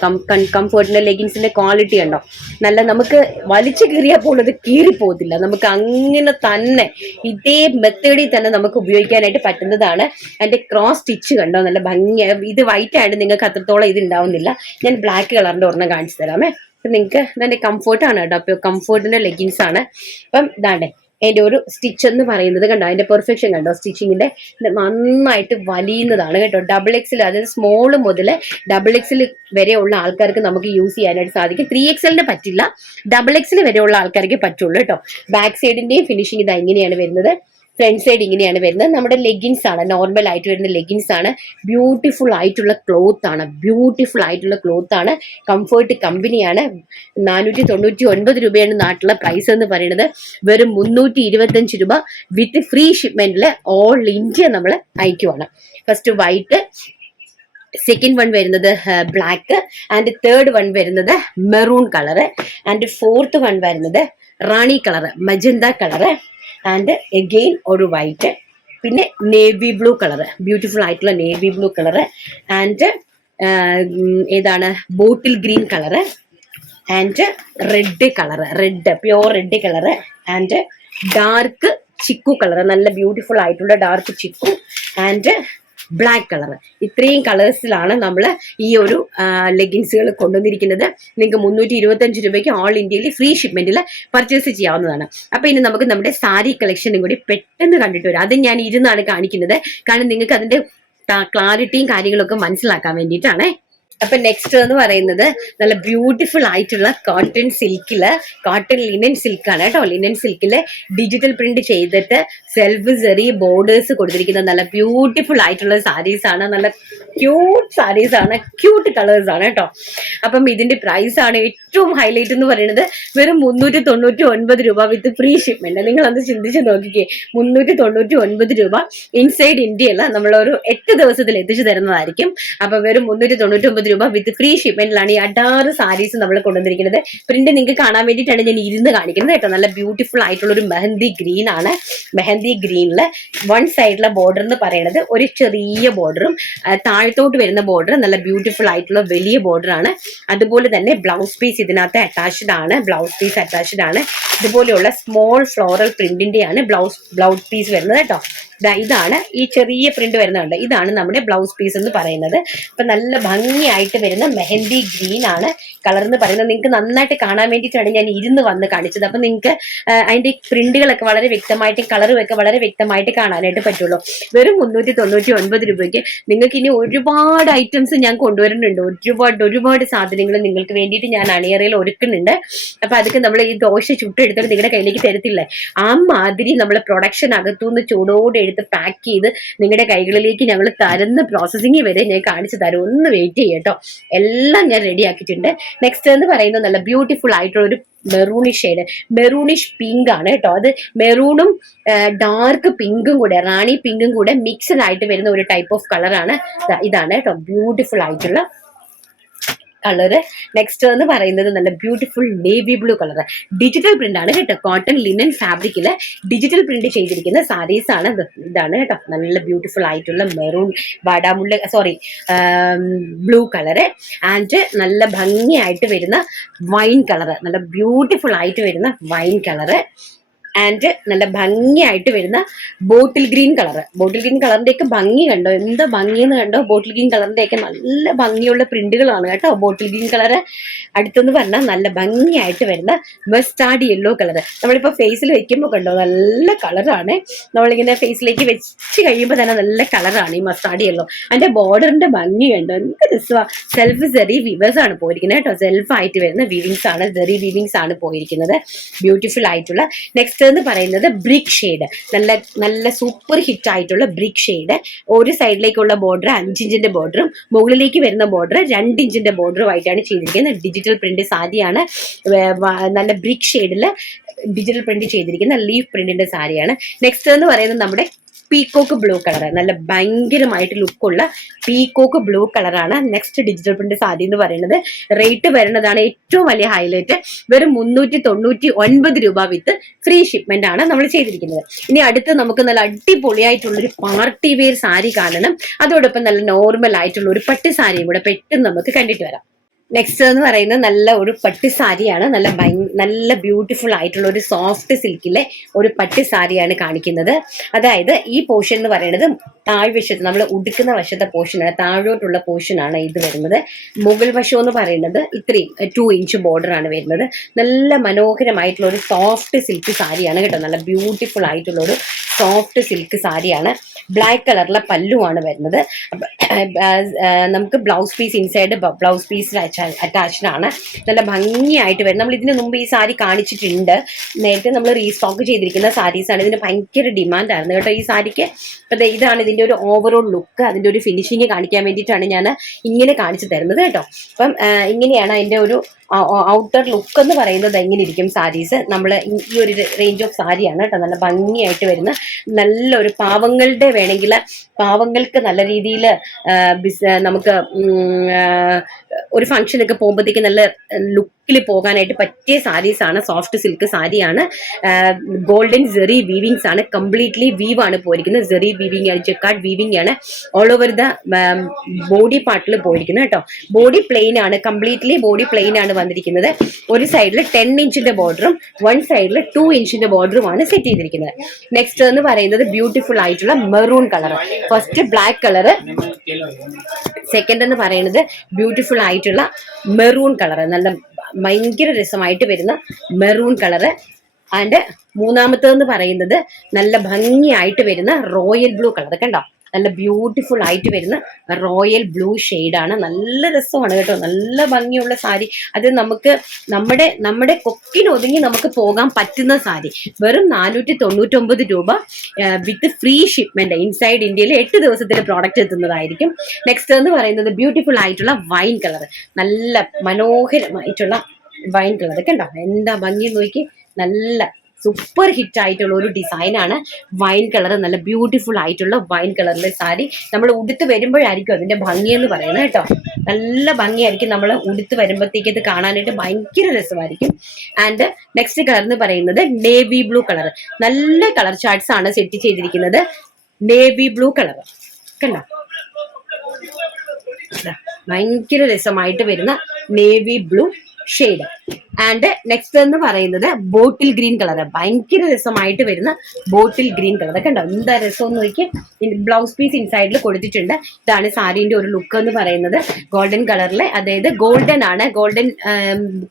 കംഫർട്ടിന്റെ ലെഗിൻസിന്റെ ക്വാളിറ്റി കണ്ടോ, നല്ല നമുക്ക് വലിച്ചു കീറിയപ്പോൾ അത് കീറിപ്പോകത്തില്ല. നമുക്ക് അങ്ങനെ തന്നെ ഇതേ മെത്തേഡിൽ തന്നെ നമുക്ക് ഉപയോഗിക്കാനായിട്ട് പറ്റുന്നതാണ്. അതിന്റെ ക്രോസ് സ്റ്റിച്ച് കണ്ടോ, നല്ല ഭംഗി. ഇത് വൈറ്റ് ആയിട്ട് നിങ്ങൾക്ക് അത്രത്തോളം ഇത് ഉണ്ടാവുന്നില്ല. ഞാൻ ബ്ലാക്ക് കളറിന്റെ ഒരെണ്ണം കാണിച്ചു തരാമേ. അപ്പൊ നിങ്ങൾക്ക് ഇതിന്റെ കംഫർട്ടാണ് കേട്ടോ. അപ്പൊ കംഫർട്ടിന്റെ ലെഗിൻസ് ആണ്. അപ്പം ഇതാണ്ടേ അതിന്റെ ഒരു സ്റ്റിച്ച് എന്ന് പറയുന്നത് കണ്ടോ, അതിന്റെ പെർഫെക്ഷൻ കണ്ടോ, സ്റ്റിച്ചിങ്ങിന്റെ നന്നായിട്ട് വലിയുന്നതാണ് കേട്ടോ. XXL, അതായത് സ്മോള് മുതൽ XXL വരെ ഉള്ള ആൾക്കാർക്ക് നമുക്ക് യൂസ് ചെയ്യാനായിട്ട് സാധിക്കും. 3XL പറ്റില്ല, XXL വരെ ഉള്ള ആൾക്കാർക്ക് പറ്റുള്ളൂ കേട്ടോ. ബാക്ക് സൈഡിന്റെയും ഫിനിഷിങ് ഇത് ഇങ്ങനെയാണ് വരുന്നത്. ഫ്രണ്ട് സൈഡ് ഇങ്ങനെയാണ് വരുന്നത്. നമ്മുടെ ലെഗിൻസ് ആണ്, നോർമൽ ആയിട്ട് വരുന്ന ലെഗിൻസ് ആണ്. ബ്യൂട്ടിഫുൾ ആയിട്ടുള്ള ക്ലോത്ത് ആണ്, കംഫർട്ട് കമ്പനിയാണ്. 499 രൂപയാണ് നാട്ടിലെ പ്രൈസ് എന്ന് പറയുന്നത്. വെറും 325 രൂപ വിത്ത് ഫ്രീ ഷിപ്മെന്റിൽ ഓൾ ഇന്ത്യ നമ്മൾ അയക്കുവാണ്. ഫസ്റ്റ് വൈറ്റ്, സെക്കൻഡ് വൺ വരുന്നത് ബ്ലാക്ക് ആൻഡ് തേർഡ് വൺ വരുന്നത് maroon colour and fourth one വരുന്നത് rani colour, magenta colour and again ഒരു വൈറ്റ്, പിന്നെ നേവി ബ്ലൂ കളറ്, ബ്യൂട്ടിഫുൾ ആയിട്ടുള്ള നേവി ബ്ലൂ കളറ് ആൻഡ് ഏതാണ് bottle green colour and red colour, pure red colour and dark chikoo colour, നല്ല beautiful ആയിട്ടുള്ള dark chikoo and black colour. ഇത്രയും കളേഴ്സിലാണ് നമ്മൾ ഈ ഒരു ലെഗിൻസുകൾ കൊണ്ടുവന്നിരിക്കുന്നത്. നിങ്ങൾക്ക് 325 രൂപയ്ക്ക് ഓൾ ഇന്ത്യയിൽ ഫ്രീ ഷിപ്മെന്റിൽ പർച്ചേസ് ചെയ്യാവുന്നതാണ്. അപ്പൊ ഇനി നമുക്ക് നമ്മുടെ സാരി കളക്ഷനും കൂടി പെട്ടെന്ന് കണ്ടിട്ട് വരാം. അത് ഞാൻ ഇരുന്നാണ് കാണിക്കുന്നത്, കാരണം നിങ്ങൾക്ക് അതിന്റെ ക്ലാരിറ്റിയും കാര്യങ്ങളൊക്കെ മനസ്സിലാക്കാൻ വേണ്ടിയിട്ടാണ്. അപ്പൊ നെക്സ്റ്റ് എന്ന് പറയുന്നത് നല്ല ബ്യൂട്ടിഫുൾ ആയിട്ടുള്ള കോട്ടൺ സിൽക്കില്, കോട്ടൺ ലിനൻ സിൽക്കാണ് കേട്ടോ. ലിനൻ സിൽക്കില് ഡിജിറ്റൽ പ്രിന്റ് ചെയ്തിട്ട് സെൽഫ് സെറി ബോർഡേഴ്സ് കൊടുത്തിരിക്കുന്ന നല്ല ബ്യൂട്ടിഫുൾ ആയിട്ടുള്ള സാരീസ് ആണ്. നല്ല ക്യൂട്ട് സാരീസ് ആണ്, ക്യൂട്ട് കളേഴ്സ് ആണ് കേട്ടോ. അപ്പം ഇതിന്റെ പ്രൈസ് ആണ് ഏറ്റവും ഹൈലൈറ്റ് എന്ന് പറയുന്നത് വെറും 399 രൂപ വിത്ത് ഫ്രീ ഷിപ്മെന്റ്. നിങ്ങൾ അത് ചിന്തിച്ച് നോക്കിക്കേ, 399 രൂപ ഇൻസൈഡ് ഇന്ത്യയിൽ നമ്മളൊരു 8 ദിവസത്തിൽ എത്തിച്ചു തരുന്നതായിരിക്കും. അപ്പൊ വെറും 399 രൂപ വിത്ത് ഫ്രീ ഷിപ്മെന്റിലാണ് ഈ 16 സാരീസ് നമ്മൾ കൊണ്ടുവന്നിരിക്കുന്നത്. പ്രിന്റ് നിങ്ങൾക്ക് കാണാൻ വേണ്ടിയിട്ടാണ് ഞാൻ ഇരുന്ന് കാണിക്കുന്നത് കേട്ടോ. നല്ല ബ്യൂട്ടിഫുൾ ആയിട്ടുള്ള ഒരു മെഹന്തി ഗ്രീൻ ആണ്. മെഹന്തി ഗ്രീനില് വൺ സൈഡിലെ ബോർഡർ എന്ന് പറയുന്നത് ഒരു ചെറിയ ബോർഡറും താഴത്തോട്ട് വരുന്ന ബോർഡർ നല്ല ബ്യൂട്ടിഫുൾ ആയിട്ടുള്ള വലിയ ബോർഡർ ആണ്. അതുപോലെ തന്നെ ബ്ലൗസ് പീസ് ഇതിനകത്ത് അറ്റാച്ച്ഡ് ആണ്. ബ്ലൗസ് പീസ് അറ്റാച്ച്ഡ് ആണ്. ഇതുപോലെയുള്ള സ്മോൾ ഫ്ലോറൽ പ്രിന്റിന്റെയാണ് ബ്ലൗസ് പീസ് വരുന്നത് കേട്ടോ. ഇതാണ് ഈ ചെറിയ പ്രിന്റ് വരുന്നുണ്ട്. ഇതാണ് നമ്മുടെ ബ്ലൗസ് പീസ് എന്ന് പറയുന്നത്. അപ്പൊ നല്ല ഭംഗിയായിട്ട് വരുന്ന മെഹന്തി ഗ്രീൻ ആണ് കളർ എന്ന് പറയുന്നത്. നിങ്ങൾക്ക് നന്നായിട്ട് കാണാൻ വേണ്ടിയിട്ടാണ് ഞാൻ ഇരുന്ന് വന്ന് കാണിച്ചത്. അപ്പൊ നിങ്ങൾക്ക് അതിന്റെ പ്രിന്റുകളൊക്കെ വളരെ വ്യക്തമായിട്ട് കളറും ഒക്കെ വളരെ വ്യക്തമായിട്ട് കാണാനായിട്ട് പറ്റുള്ളൂ. വെറും 399 രൂപയ്ക്ക് നിങ്ങൾക്ക് ഇനി ഒരുപാട് ഐറ്റംസ് ഞാൻ കൊണ്ടുവരുന്നുണ്ട്. ഒരുപാട് സാധനങ്ങൾ നിങ്ങൾക്ക് വേണ്ടിയിട്ട് ഞാൻ അണിയറയിൽ ഒരുക്കുന്നുണ്ട്. അപ്പൊ അതൊക്കെ നമ്മൾ ഈ ദോശ ചുട്ടെടുത്തിട്ട് നിങ്ങളുടെ കയ്യിലേക്ക് തരത്തില്ലേ, ആ മാതിരി നമ്മളെ പ്രൊഡക്ഷൻ അകത്തുനിന്ന് ചൂടോടെ എടുത്ത് പാക്ക് ചെയ്ത് നിങ്ങളുടെ കൈകളിലേക്ക് ഞങ്ങൾ തരുന്ന പ്രോസസ്സിംഗ് വരെ ഞാൻ കാണിച്ചു തരും. ഒന്ന് വെയിറ്റ് ചെയ്യട്ടോ, എല്ലാം ഞാൻ റെഡി ആക്കിയിട്ടുണ്ട്. നെക്സ്റ്റ് എന്ന് പറയുന്നത് നല്ല ബ്യൂട്ടിഫുൾ ആയിട്ടുള്ള ഒരു മെറൂണിഷ് ഷെയ്ഡ്, മെറൂണിഷ് പിങ്ക് ആണ് കേട്ടോ. അത് മെറൂണും ഡാർക്ക് പിങ്കും കൂടെ, റാണി പിങ്കും കൂടെ മിക്സഡ് ആയിട്ട് വരുന്ന ഒരു ടൈപ്പ് ഓഫ് കളറാണ്. ഇതാണ് കേട്ടോ ബ്യൂട്ടിഫുൾ ആയിട്ടുള്ള കളറ്. നെക്സ്റ്റ് എന്ന് പറയുന്നത് നല്ല beautiful navy blue colour, digital print ആണ് കേട്ടോ. കോട്ടൺ ലിനൻ ഫാബ്രിക്കില് ഡിജിറ്റൽ പ്രിന്റ് ചെയ്തിരിക്കുന്ന സാരീസ് ആണ്. ഇതാണ് കേട്ടോ നല്ല ബ്യൂട്ടിഫുൾ ആയിട്ടുള്ള മെറൂൺ ബ്ലൂ കളറ്. ആൻഡ് നല്ല ഭംഗിയായിട്ട് വരുന്ന വൈൻ കളറ്, നല്ല ബ്യൂട്ടിഫുൾ ആയിട്ട് വരുന്ന വൈൻ കളറ്. ആൻഡ് നല്ല ഭംഗിയായിട്ട് വരുന്ന bottle green colour. Bottle green കളറിന്റെ ഒക്കെ ഭംഗി കണ്ടോ, എന്താ ഭംഗിയെന്ന് കണ്ടോ. ബോട്ടിൽ ഗ്രീൻ കളറിന്റെ ഒക്കെ നല്ല ഭംഗിയുള്ള പ്രിന്റുകളാണ് കേട്ടോ ബോട്ടിൽ ഗ്രീൻ കളറ്. അടുത്തെന്ന് പറഞ്ഞാൽ നല്ല ഭംഗിയായിട്ട് വരുന്ന മസ്റ്റാർഡ് യെല്ലോ കളർ. നമ്മളിപ്പോൾ ഫേസിൽ വെക്കുമ്പോൾ കണ്ടോ നല്ല കളറാണ്. നമ്മളിങ്ങനെ ഫേസിലേക്ക് വെച്ച് കഴിയുമ്പോൾ തന്നെ നല്ല കളറാണ് ഈ മസ്റ്റാർഡ് യെല്ലോ. അതിന്റെ ബോർഡറിന്റെ ഭംഗി കണ്ടോ, എന്ത് രസമാണ്. സെൽഫ് സെറി വിവേഴ്സ് ആണ് പോയിരിക്കുന്നത് കേട്ടോ. സെൽഫ് ആയിട്ട് വരുന്ന വിവിങ്സ് ആണ്, സെറി വിവിങ്സ് ആണ് പോയിരിക്കുന്നത്. ബ്യൂട്ടിഫുൾ ആയിട്ടുള്ള. നെക്സ്റ്റ് എന്ന് പറയുന്നത് ബ്രിക്ക് ഷെയ്ഡ്, നല്ല സൂപ്പർ ഹിറ്റ് ആയിട്ടുള്ള ബ്രിക്ക് ഷെയ്ഡ്. ഒരു സൈഡിലേക്കുള്ള ബോർഡർ 5 ഇഞ്ചിന്റെ ബോർഡറും മുകളിലേക്ക് വരുന്ന ബോർഡർ 2 ഇഞ്ചിന്റെ ബോർഡറും ആയിട്ടാണ് ചെയ്തിരിക്കുന്നത്. ഡിജിറ്റൽ പ്രിന്റ് സാരിയാണ്. നല്ല ബ്രിക്ക് ഷെയ്ഡില് ഡിജിറ്റൽ പ്രിന്റ് ചെയ്തിരിക്കുന്ന ലീഫ് പ്രിന്റിന്റെ സാരിയാണ്. നെക്സ്റ്റ് എന്ന് പറയുന്നത് നമ്മുടെ പീക്കോക്ക് ബ്ലൂ കളർ, നല്ല ഭയങ്കരമായിട്ട് ലുക്കുള്ള പീക്കോക്ക് ബ്ലൂ കളറാണ് നെക്സ്റ്റ് ഡിജിറ്റൽ പ്രിന്റ് സാരി എന്ന് പറയുന്നത്. റേറ്റ് വരുന്നതാണ് ഏറ്റവും വലിയ ഹൈലൈറ്റ്. വെറും 399 രൂപ വിത്ത് ഫ്രീ ഷിപ്മെന്റ് ആണ് നമ്മൾ ചെയ്തിരിക്കുന്നത്. ഇനി അടുത്ത് നമുക്ക് നല്ല അടിപൊളിയായിട്ടുള്ള ഒരു പാർട്ടി വെയർ സാരി കാണണം. അതോടൊപ്പം നല്ല നോർമൽ ആയിട്ടുള്ള ഒരു പട്ട് സാരിയും കൂടെ പെട്ടെന്ന് നമുക്ക് കണ്ടിട്ട് വരാം. നെക്സ്റ്റ് എന്ന് പറയുന്നത് നല്ല ഒരു പട്ട് സാരിയാണ്. നല്ല ബ്യൂട്ടിഫുൾ ആയിട്ടുള്ള ഒരു സോഫ്റ്റ് സിൽക്കിലെ ഒരു പട്ട് സാരിയാണ് കാണിക്കുന്നത്. അതായത് ഈ പോർഷൻ എന്ന് പറയുന്നത് താഴ്വശത്ത് നമ്മൾ ഉടുക്കുന്ന വശത്തെ പോർഷനാണ്, താഴോട്ടുള്ള പോർഷനാണ് ഇത് വരുന്നത്. മുകൾ വശം എന്ന് പറയുന്നത് ഇത്രയും 2 ഇഞ്ച് ബോർഡർ ആണ് വരുന്നത്. നല്ല മനോഹരമായിട്ടുള്ള ഒരു സോഫ്റ്റ് സിൽക്ക് സാരിയാണ് കേട്ടോ. നല്ല ബ്യൂട്ടിഫുൾ ആയിട്ടുള്ള ഒരു സോഫ്റ്റ് സിൽക്ക് സാരിയാണ്. ബ്ലാക്ക് കളറിലെ പല്ലുവാണ് വരുന്നത്. നമുക്ക് blouse piece inside blouse piece attached ആണ്. നല്ല ഭംഗിയായിട്ട് വരും. നമ്മൾ ഇതിന് മുമ്പ് ഈ സാരി കാണിച്ചിട്ടുണ്ട്. നേരത്തെ നമ്മൾ റീസ്റ്റോക്ക് ചെയ്തിരിക്കുന്ന സാരീസാണ്. ഇതിന് ഭയങ്കര ഡിമാൻഡ് ആയിരുന്നു കേട്ടോ ഈ സാരിക്ക്. അപ്പം ഇതാണ് ഇതിൻ്റെ ഒരു ഓവറോൾ ലുക്ക്. അതിൻ്റെ ഒരു ഫിനിഷിങ് കാണിക്കാൻ വേണ്ടിയിട്ടാണ് ഞാൻ ഇങ്ങനെ കാണിച്ചു തരുന്നത് കേട്ടോ. അപ്പം ഇങ്ങനെയാണ് അതിൻ്റെ ഒരു ഔട്ടർ ലുക്ക് എന്ന് പറയുന്നത്. എങ്ങനെ ഇരിക്കും സാരീസ്. നമ്മൾ ഈ ഒരു റേഞ്ച് ഓഫ് സാരിയാണ് കേട്ടോ. നല്ല ഭംഗിയായിട്ട് വരുന്ന നല്ലൊരു പാവങ്ങളുടെ വേണമെങ്കിൽ പാവങ്ങൾക്ക് നല്ല രീതിയിൽ നമുക്ക് ഒരു ഫംഗ്ഷനൊക്കെ പോകുമ്പോഴത്തേക്ക് നല്ല ലുക്കിൽ പോകാനായിട്ട് പറ്റിയ സാരീസ് ആണ്. സോഫ്റ്റ് സിൽക്ക് സാരിയാണ്. ഗോൾഡൻ ജെറി വീവിങ്സ് ആണ്. കംപ്ലീറ്റ്ലി വീവ് ആണ് പോയിരിക്കുന്നത്. ജെറി വീവിങ് ആണ്, ജക്കാർഡ് വീവിങ് ആണ്. ഓൾ ഓവർ ദ ബോഡി പാർട്ടിൽ പോയിരിക്കുന്നത് കേട്ടോ. ബോഡി പ്ലെയിൻ ആണ്, കംപ്ലീറ്റ്ലി ബോഡി പ്ലെയിൻ ആണ് വന്നിരിക്കുന്നത്. ഒരു സൈഡിൽ 10 ഇഞ്ചിന്റെ ബോർഡറും വൺ സൈഡിൽ 2 ഇഞ്ചിന്റെ ബോർഡറുമാണ് സെറ്റ് ചെയ്തിരിക്കുന്നത്. നെക്സ്റ്റ് എന്ന് പറയുന്നത് ബ്യൂട്ടിഫുൾ ആയിട്ടുള്ള maroon colour. First black colour, second എന്ന് പറയുന്നത് ബ്യൂട്ടിഫുൾ ആയിട്ടുള്ള മെറൂൺ കളർ, നല്ല ഭയങ്കര രസമായിട്ട് വരുന്ന മെറൂൺ കളറ്. ആൻഡ് മൂന്നാമത്തേന്ന് പറയുന്നത് നല്ല ഭംഗിയായിട്ട് വരുന്ന റോയൽ ബ്ലൂ കളർ. കണ്ടോ, നല്ല ബ്യൂട്ടിഫുൾ ആയിട്ട് വരുന്ന റോയൽ ബ്ലൂ ഷെയ്ഡാണ്. നല്ല രസമാണ് കേട്ടോ, നല്ല ഭംഗിയുള്ള സാരി. അത് നമുക്ക് നമ്മുടെ കൊക്കിനൊതുങ്ങി നമുക്ക് പോകാൻ പറ്റുന്ന സാരി. വെറും 499 രൂപ വിത്ത് ഫ്രീ ഷിപ്മെന്റ്. ഇൻസൈഡ് ഇന്ത്യയിൽ 8 ദിവസത്തിൽ പ്രോഡക്റ്റ് എത്തുന്നതായിരിക്കും. നെക്സ്റ്റ് എന്ന് പറയുന്നത് ബ്യൂട്ടിഫുൾ ആയിട്ടുള്ള വൈൻ കളർ, നല്ല മനോഹരമായിട്ടുള്ള വൈൻ കളർ. കണ്ടോ എന്താ ഭംഗി നോക്കി, നല്ല സൂപ്പർ ഹിറ്റ് ആയിട്ടുള്ള ഒരു ഡിസൈനാണ് വൈൻ കളർ. നല്ല ബ്യൂട്ടിഫുൾ ആയിട്ടുള്ള വൈൻ കളറിലെ സാരി നമ്മൾ ഉടുത്ത് വരുമ്പോഴായിരിക്കും അതിന്റെ ഭംഗി എന്ന് പറയുന്നത് കേട്ടോ. നല്ല ഭംഗിയായിരിക്കും നമ്മൾ ഉടുത്ത് വരുമ്പോഴത്തേക്ക് ഇത് കാണാനായിട്ട് ഭയങ്കര രസമായിരിക്കും. ആൻഡ് നെക്സ്റ്റ് കളർ എന്ന് പറയുന്നത് നേവി ബ്ലൂ കളർ. നല്ല കളർ ചാർട്ട്സ് ആണ് സെറ്റ് ചെയ്തിരിക്കുന്നത്. നേവി ബ്ലൂ കളർ കണ്ടോ, ഭയങ്കര രസമായിട്ട് വരുന്ന navy blue shade. And next എന്ന് പറയുന്നത് ബോട്ടിൽ ഗ്രീൻ കളർ, ഭയങ്കര രസമായിട്ട് വരുന്ന ബോട്ടിൽ ഗ്രീൻ കളർ. കണ്ടോ എന്താ രസം നോക്കി. ബ്ലൗസ് പീസ് ഇൻസൈഡിൽ കൊടുത്തിട്ടുണ്ട്. ഇതാണ് സാരീന്റെ ഒരു ലുക്ക് എന്ന് പറയുന്നത്. ഗോൾഡൻ കളറിൽ, അതായത് ഗോൾഡൻ ആണ്, ഗോൾഡൻ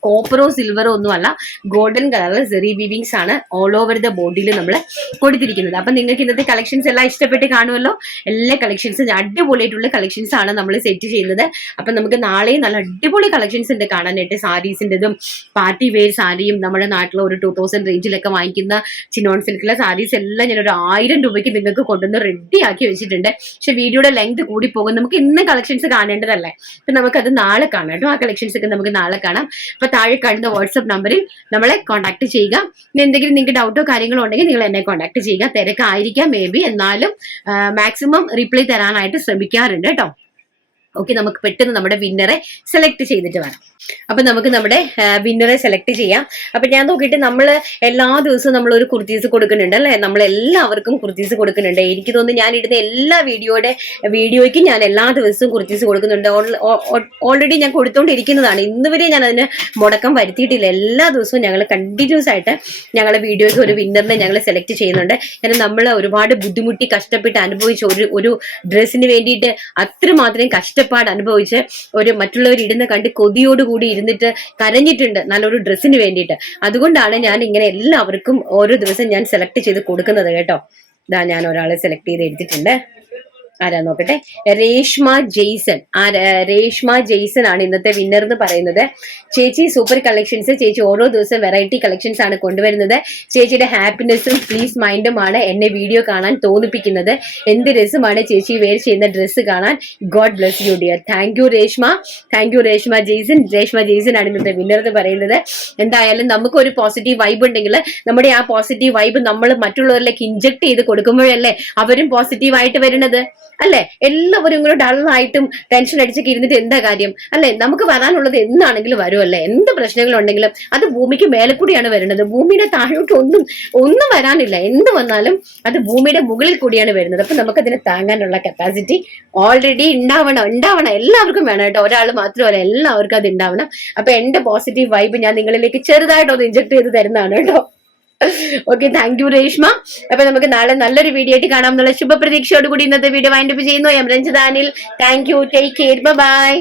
കോപ്പറോ സിൽവറോ ഒന്നും അല്ല, ഗോൾഡൻ കളറിൽ സെറി വീവിങ്സ് ആണ് ഓൾ ഓവർ ദ ബോഡിയിൽ നമ്മൾ കൊടുത്തിരിക്കുന്നത്. അപ്പൊ നിങ്ങൾക്ക് ഇന്നത്തെ കളക്ഷൻസ് എല്ലാം ഇഷ്ടപ്പെട്ട് കാണുമല്ലോ. എല്ലാ കളക്ഷൻസും അടിപൊളിയായിട്ടുള്ള കളക്ഷൻസ് ആണ് നമ്മൾ സെറ്റ് ചെയ്യുന്നത്. അപ്പൊ നമുക്ക് നാളെയും നല്ല അടിപൊളി കളക്ഷൻസ് ഉണ്ട് കാണാനായിട്ട്. സാരീസിൻ്റെതും പാർട്ടി വെയർ സാരിയും നമ്മുടെ നാട്ടിൽ ഒരു 2000 റേഞ്ചിലൊക്കെ വാങ്ങിക്കുന്ന ചിനോൺ സിൽക്കിലെ സാരീസ് എല്ലാം ഞാനൊരു 1000 രൂപയ്ക്ക് നിങ്ങൾക്ക് കൊണ്ടുവന്ന് റെഡി ആക്കി വെച്ചിട്ടുണ്ട്. പക്ഷെ വീഡിയോയുടെ ലെങ്ത് കൂടി പോകും. നമുക്ക് ഇന്ന് കളക്ഷൻസ് കാണേണ്ടതല്ലേ, അപ്പൊ നമുക്കത് നാളെ കാണാം കേട്ടോ. ആ കളക്ഷൻസ് ഒക്കെ നമുക്ക് നാളെ കാണാം. അപ്പൊ താഴെ കാണുന്ന വാട്സ്ആപ്പ് നമ്പറിൽ നമ്മളെ കോൺടാക്ട് ചെയ്യുക. എന്തെങ്കിലും നിങ്ങൾക്ക് ഡൗട്ടോ കാര്യങ്ങളോ ഉണ്ടെങ്കിൽ നിങ്ങൾ എന്നെ കോൺടാക്ട് ചെയ്യുക. തിരക്കായിരിക്കാം മേ ബി, എന്നാലും മാക്സിമം റിപ്ലൈ തരാനായിട്ട് ശ്രമിക്കാറുണ്ട് കേട്ടോ. ഓക്കെ, നമുക്ക് പെട്ടെന്ന് നമ്മുടെ വിന്നറെ സെലക്ട് ചെയ്തിട്ട് വരാം. അപ്പൊ നമുക്ക് നമ്മുടെ വിന്നറെ സെലക്ട് ചെയ്യാം. അപ്പൊ ഞാൻ നോക്കിയിട്ട് നമ്മൾ എല്ലാ ദിവസവും നമ്മൾ ഒരു കുർത്തീസ് കൊടുക്കുന്നുണ്ട് അല്ലെ, നമ്മൾ എല്ലാവർക്കും കുർത്തീസ് കൊടുക്കുന്നുണ്ട്. എനിക്ക് തോന്നുന്നു ഞാൻ ഇടുന്ന എല്ലാ വീഡിയോയ്ക്ക് ഞാൻ എല്ലാ ദിവസവും കുർത്തീസ് കൊടുക്കുന്നുണ്ട്. ഓൾറെഡി ഞാൻ കൊടുത്തോണ്ടിരിക്കുന്നതാണ്. ഇന്ന് വരെ ഞാൻ അതിന് മുടക്കം വരുത്തിയിട്ടില്ല. എല്ലാ ദിവസവും ഞങ്ങൾ കണ്ടിന്യൂസ് ആയിട്ട് ഞങ്ങളുടെ വീഡിയോയ്ക്ക് ഒരു വിന്നറിനെ ഞങ്ങൾ സെലക്ട് ചെയ്യുന്നുണ്ട്. കാരണം നമ്മൾ ഒരുപാട് ബുദ്ധിമുട്ടി കഷ്ടപ്പെട്ട് അനുഭവിച്ച ഒരു ഡ്രസ്സിന് വേണ്ടിയിട്ട് അത്രമാത്രം കഷ്ടപ്പാട് അനുഭവിച്ച് ഒരു മറ്റുള്ളവർ ഇടുന്ന കണ്ട് കൊതിയോടുകൂടി ഇരുന്നിട്ട് കരഞ്ഞിട്ടുണ്ട് നല്ലൊരു ഡ്രസ്സിന് വേണ്ടിയിട്ട്. അതുകൊണ്ടാണ് ഞാൻ ഇങ്ങനെ എല്ലാവർക്കും ഓരോ ദിവസം ഞാൻ സെലക്ട് ചെയ്ത് കൊടുക്കുന്നത് കേട്ടോ. ഇതാ ഞാൻ ഒരാളെ സെലക്ട് ചെയ്ത് എടുത്തിട്ടുണ്ട്. ആരാ നോക്കട്ടെ, രേഷ്മ ജെയ്സൺ. രേഷ്മ ജെയ്സൺ ആണ് ഇന്നത്തെ വിന്നർ എന്ന് പറയുന്നത്. ചേച്ചി സൂപ്പർ കളക്ഷൻസ്. ചേച്ചി ഓരോ ദിവസം വെറൈറ്റി കളക്ഷൻസ് ആണ് കൊണ്ടുവരുന്നത്. ചേച്ചിയുടെ ഹാപ്പിനെസ്സും പ്ലീസ് മൈൻഡുമാണ് എന്നെ വീഡിയോ കാണാൻ തോന്നിപ്പിക്കുന്നത്. എന്ത് രസമാണ് ചേച്ചി വെയർ ചെയ്യുന്ന ഡ്രസ്സ് കാണാൻ. God bless you dear. Thank you Reshma, thank you Reshma Jaison. Reshma Jaison ആണ് ഇന്നത്തെ വിന്നർ എന്ന് പറയുന്നത്. എന്തായാലും നമുക്ക് ഒരു പോസിറ്റീവ് വൈബ് ഉണ്ടെങ്കിൽ നമ്മുടെ ആ പോസിറ്റീവ് വൈബ് നമ്മൾ മറ്റുള്ളവരിലേക്ക് ഇൻജക്ട് ചെയ്ത് കൊടുക്കുമ്പോഴല്ലേ അവരും പോസിറ്റീവായിട്ട് വരുന്നത് അല്ലെ. എല്ലാവരും ഇങ്ങനെ ഡള്ളായിട്ടും ടെൻഷൻ അടിച്ചൊക്കെ ഇരുന്നിട്ട് എന്താ കാര്യം അല്ലെ. നമുക്ക് വരാനുള്ളത് എന്താണെങ്കിലും വരുമല്ലേ. എന്ത് പ്രശ്നങ്ങളുണ്ടെങ്കിലും അത് ഭൂമിക്ക് മേലെ കൂടിയാണ് വരുന്നത്. ഭൂമിയുടെ താഴോട്ട് ഒന്നും വരാനില്ല. എന്ത് വന്നാലും അത് ഭൂമിയുടെ മുകളിൽ കൂടിയാണ് വരുന്നത്. അപ്പൊ നമുക്കതിനെ താങ്ങാനുള്ള കപ്പാസിറ്റി ഓൾറെഡി ഉണ്ടാവണം. എല്ലാവർക്കും വേണം കേട്ടോ, ഒരാൾ മാത്രമല്ല, എല്ലാവർക്കും അത് ഉണ്ടാവണം. അപ്പൊ എന്റെ പോസിറ്റീവ് വൈബ് ഞാൻ നിങ്ങളിലേക്ക് ചെറുതായിട്ടൊന്ന് ഇൻജക്ട് ചെയ്ത് തരുന്നതാണ് കേട്ടോ. Okay, thank you Reshma. അപ്പൊ നമുക്ക് നാളെ നല്ലൊരു വീഡിയോ ആയിട്ട് കാണാം എന്നുള്ള ശുഭപ്രതീക്ഷയോട് കൂടി ഇന്നത്തെ വീഡിയോ വൈൻഡപ്പ് ചെയ്യുന്നു. M Ranjitha Anil. Thank you, take care, by.